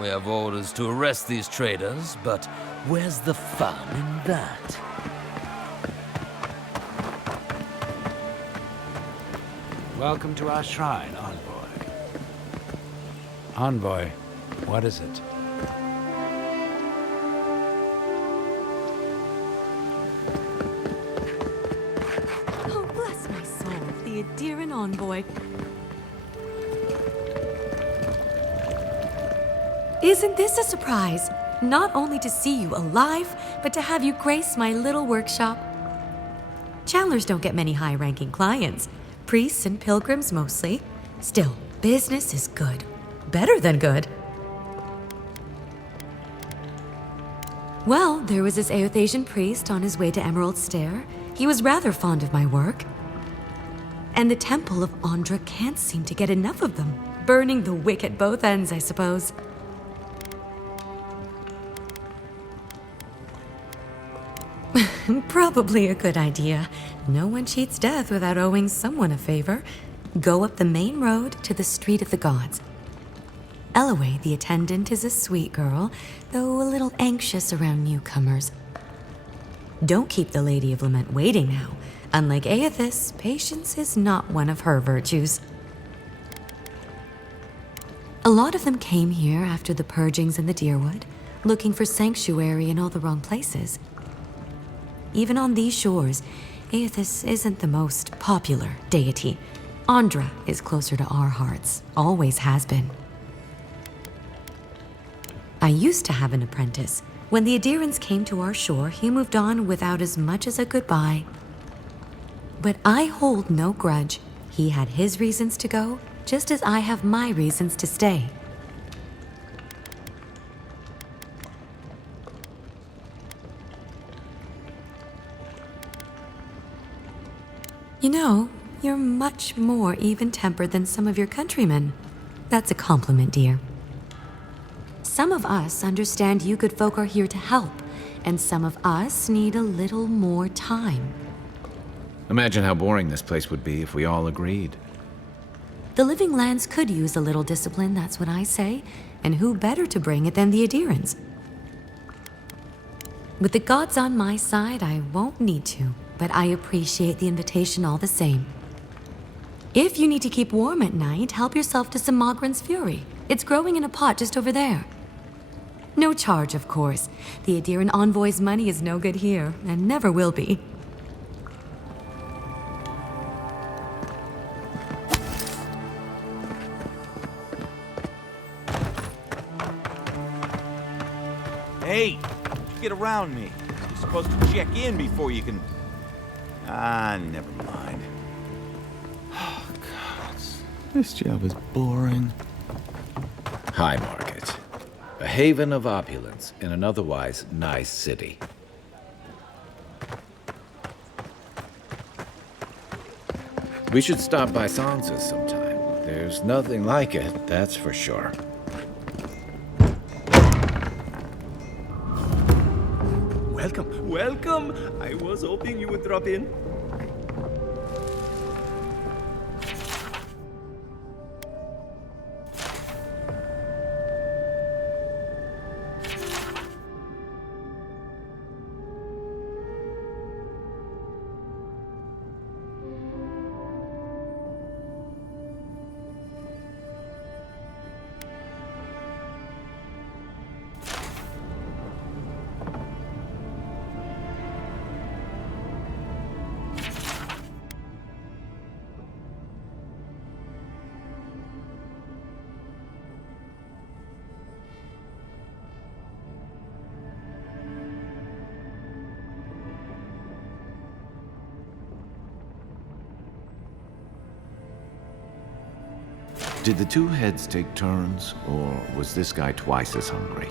We have orders to arrest these traitors, but where's the fun in that? Welcome to our shrine, Envoy. Envoy, what is it? Oh, bless my soul, the Adiran Envoy. Isn't this a surprise? Not only to see you alive, but to have you grace my little workshop. Chandlers don't get many high-ranking clients. Priests and pilgrims mostly. Still, business is good. Better than good. Well, there was this Eothasian priest on his way to Emerald Stair. He was rather fond of my work. And the Temple of Andra can't seem to get enough of them. Burning the wick at both ends, I suppose. Probably a good idea. No one cheats death without owing someone a favor. Go up the main road to the Street of the Gods. Eloy, the attendant, is a sweet girl, though a little anxious around newcomers. Don't keep the Lady of Lament waiting now. Unlike Eothas, patience is not one of her virtues. A lot of them came here after the purgings in the Deerwood, looking for sanctuary in all the wrong places. Even on these shores, Eothas isn't the most popular deity. Andra is closer to our hearts, always has been. I used to have an apprentice. When the Adirans came to our shore, he moved on without as much as a goodbye. But I hold no grudge. He had his reasons to go, just as I have my reasons to stay. You know, you're much more even-tempered than some of your countrymen. That's a compliment, dear. Some of us understand you good folk are here to help, and some of us need a little more time. Imagine how boring this place would be if we all agreed. The living lands could use a little discipline, that's what I say. And who better to bring it than the Adirans? With the gods on my side, I won't need to, but I appreciate the invitation all the same. If you need to keep warm at night, help yourself to some Mogren's Fury. It's growing in a pot just over there. No charge, of course. The Adiran envoy's money is no good here, and never will be. Hey, get around me. You're supposed to check in before you can... never mind. Oh, God. This job is boring. High Market. A haven of opulence in an otherwise nice city. We should stop by Sansa's sometime. There's nothing like it, that's for sure. Welcome, welcome! I was hoping you would drop in. Did the two heads take turns, or was this guy twice as hungry?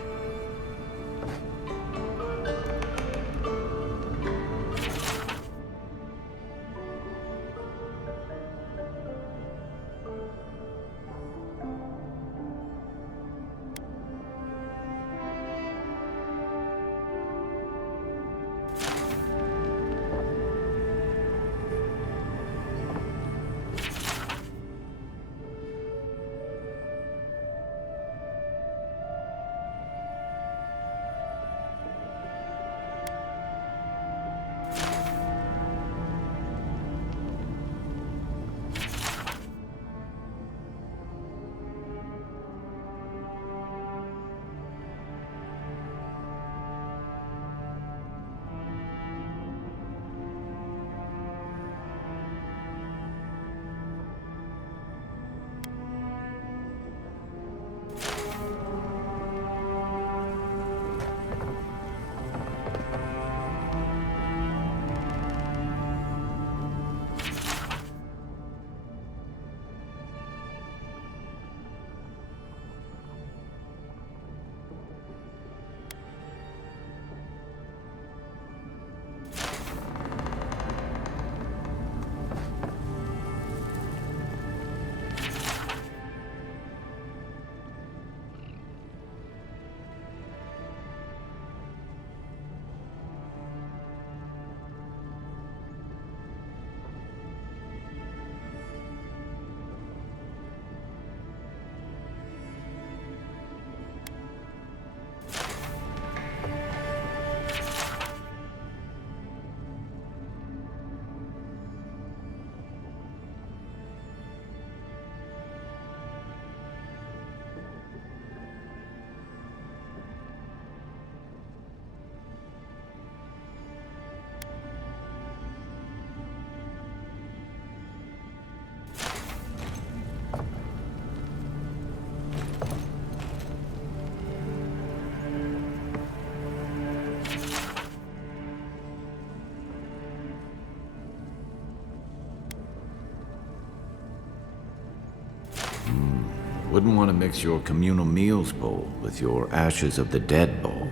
Wouldn't want to mix your communal meals bowl with your ashes of the dead bowl.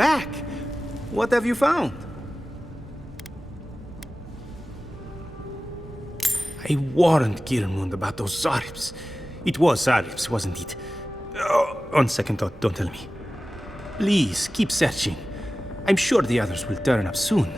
back. What have you found? I warned Gilmund about those Zaribs. It was Zaribs, wasn't it? Oh, on second thought, don't tell me. Please, keep searching. I'm sure the others will turn up soon.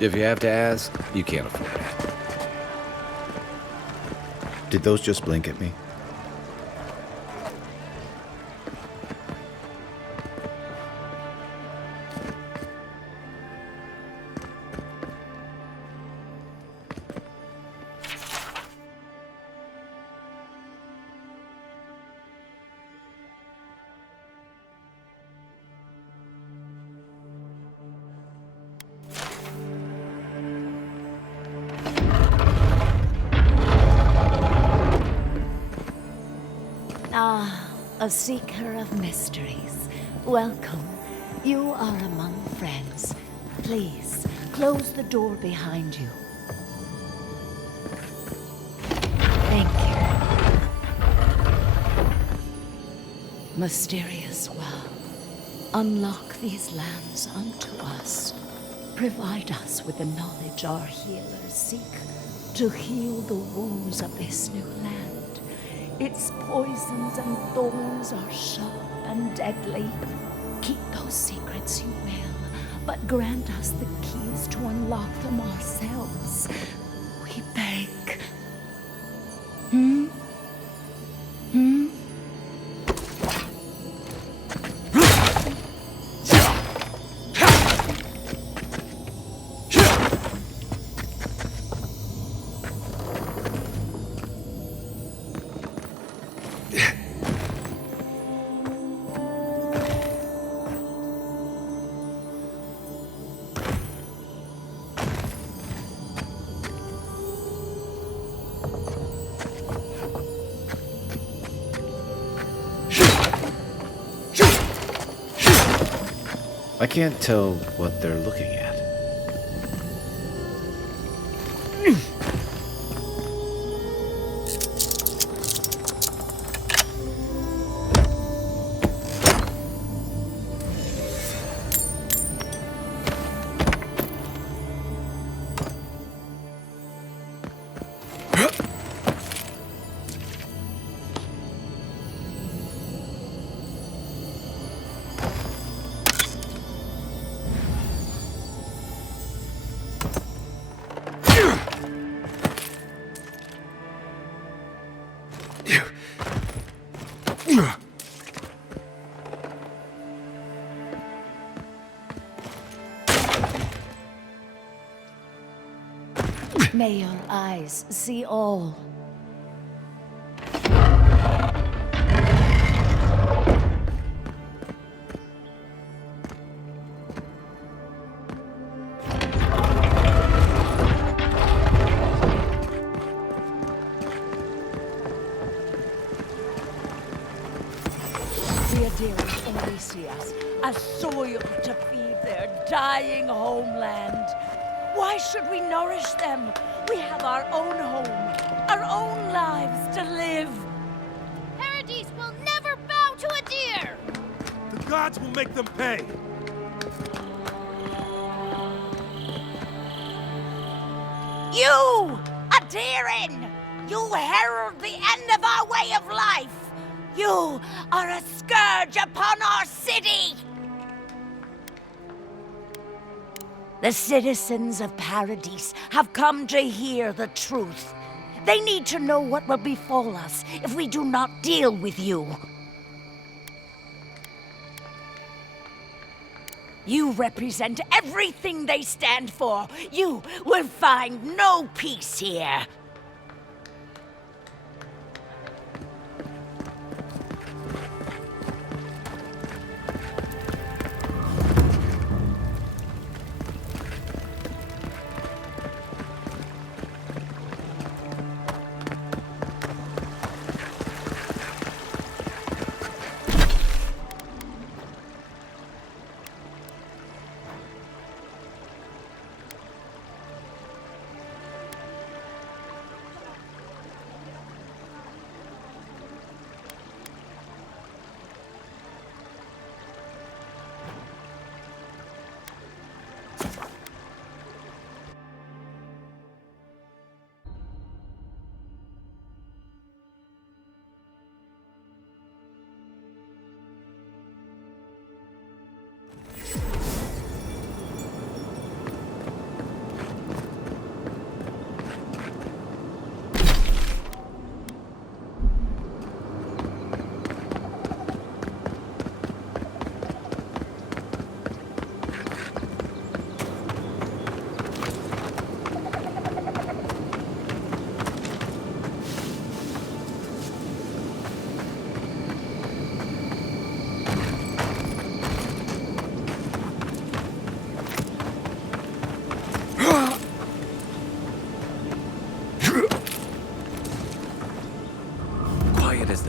If you have to ask, you can't afford it. Did those just blink at me? Ah, a seeker of mysteries. Welcome. You are among friends. Please, close the door behind you. Thank you. Mysterious well. Unlock these lands unto us. Provide us with the knowledge our healers seek to heal the wounds of this new land. Its poisons and thorns are sharp and deadly. Keep those secrets you will, but grant us the keys to unlock them ourselves. We beg. I can't tell what they're looking at. May your eyes see all. The Adherents only see us as soil to feed their dying homeland. Why should we nourish them? We have our own home, our own lives to live. Paradis will never bow to a deer! The gods will make them pay! You, Adherin! You herald the end of our way of life! You are a scourge upon our city! The citizens of Paradis have come to hear the truth. They need to know what will befall us if we do not deal with you. You represent everything they stand for. You will find no peace here.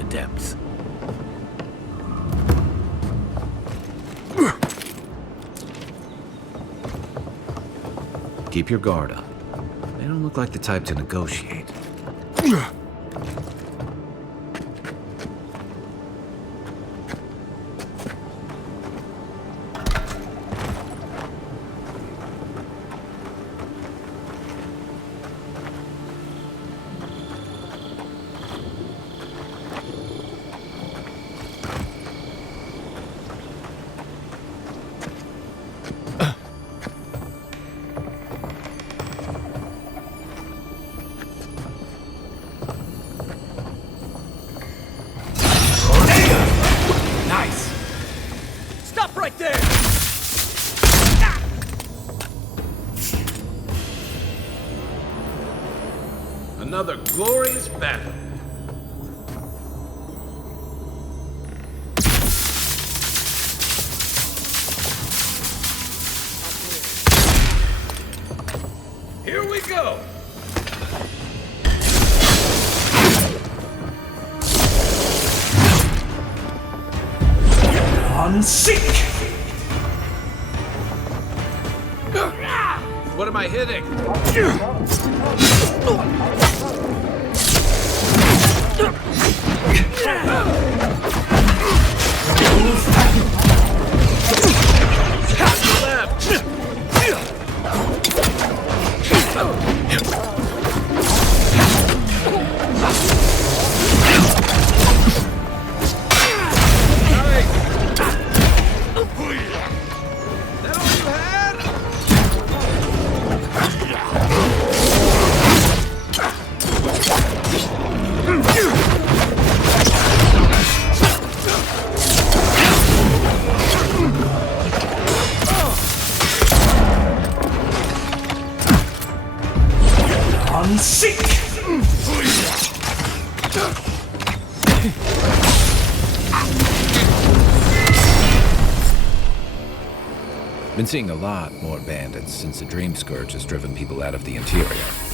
Depths. Keep your guard up. They don't look like the type to negotiate. Another glorious battle. Here we go. Unseek! What am I hitting? on seek! Been seeing a lot more bandits since the Dream Scourge has driven people out of the interior.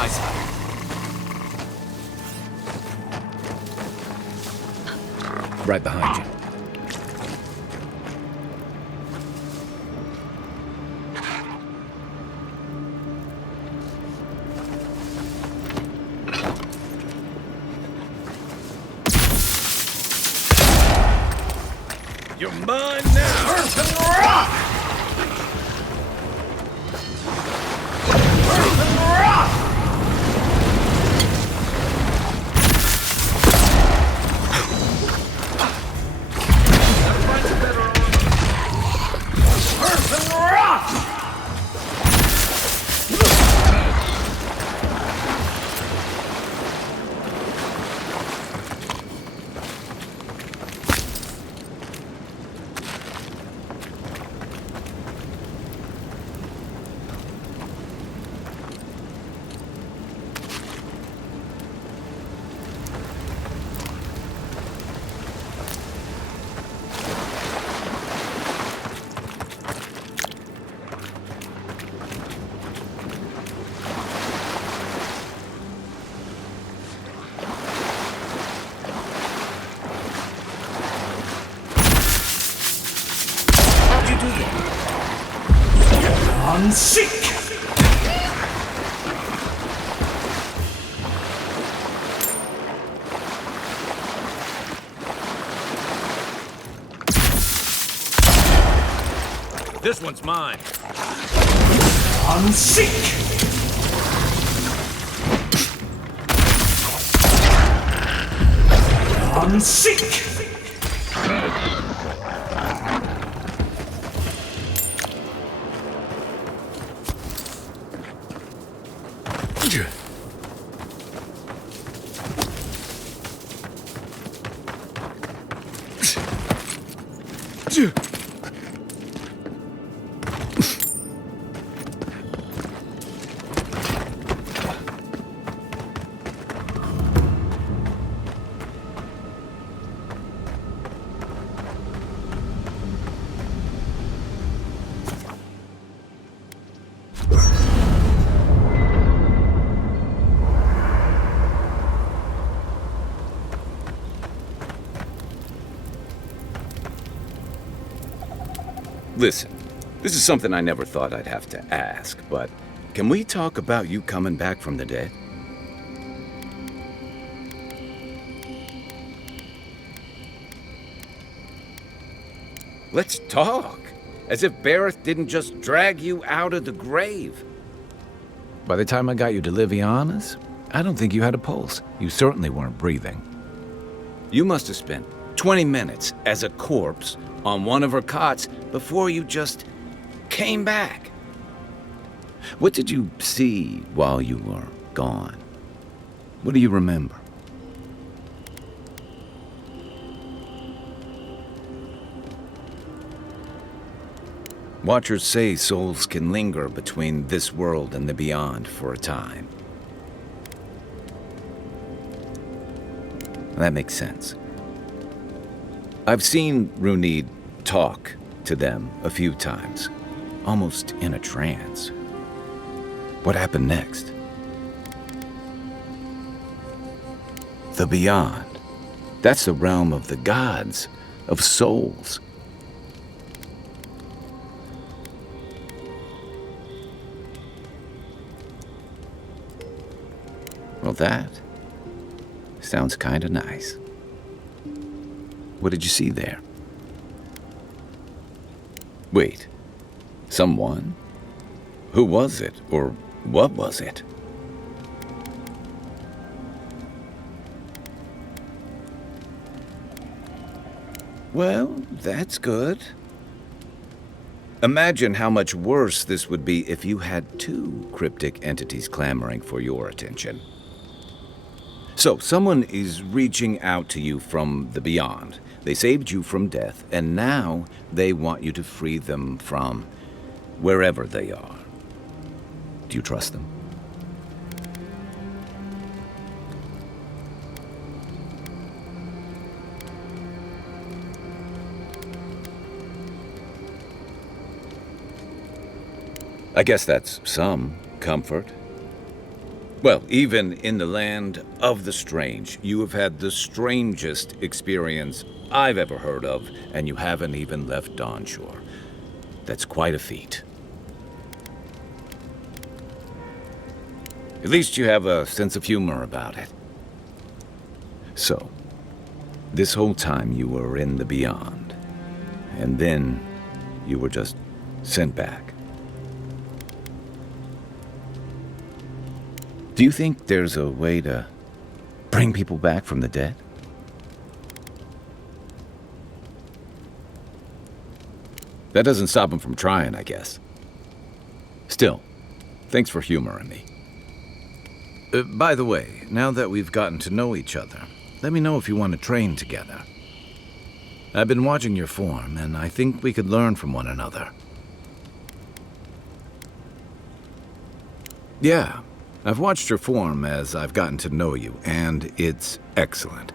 my side. Right behind you. You're mine now! Earth and rock! Earth and rock! Earth and rock! Seek! This one's mine. Unseek! Unseek! Listen, this is something I never thought I'd have to ask, but can we talk about you coming back from the dead? Let's talk. As if Bareth didn't just drag you out of the grave. By the time I got you to Liviana's, I don't think you had a pulse. You certainly weren't breathing. You must have spent 20 minutes as a corpse on one of her cots before you just came back. What did you see while you were gone? What do you remember? Watchers say souls can linger between this world and the beyond for a time. That makes sense. I've seen Runid talk to them a few times, almost in a trance. What happened next? The beyond. That's the realm of the gods, of souls. Well, that sounds kinda nice. What did you see there? Wait, someone? Who was it, or what was it? Well, that's good. Imagine how much worse this would be if you had two cryptic entities clamoring for your attention. So, someone is reaching out to you from the beyond. They saved you from death, and now they want you to free them from wherever they are. Do you trust them? I guess that's some comfort. Well, even in the land of the strange, you have had the strangest experience I've ever heard of, and you haven't even left Dawnshore. That's quite a feat. At least you have a sense of humor about it. So, this whole time you were in the Beyond, and then you were just sent back. Do you think there's a way to bring people back from the dead? That doesn't stop them from trying, I guess. Still, thanks for humoring me. By the way, now that we've gotten to know each other, let me know if you want to train together. I've been watching your form, and I think we could learn from one another. Yeah, I've watched your form as I've gotten to know you, and it's excellent.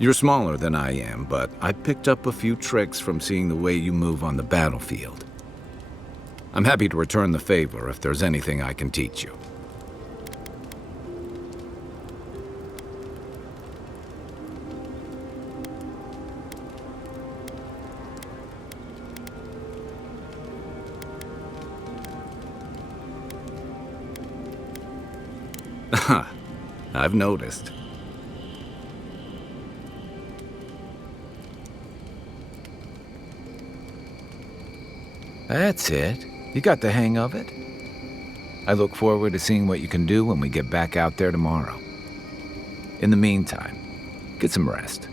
You're smaller than I am, but I picked up a few tricks from seeing the way you move on the battlefield. I'm happy to return the favor if there's anything I can teach you. I've noticed. That's it. You got the hang of it. I look forward to seeing what you can do when we get back out there tomorrow. In the meantime, get some rest.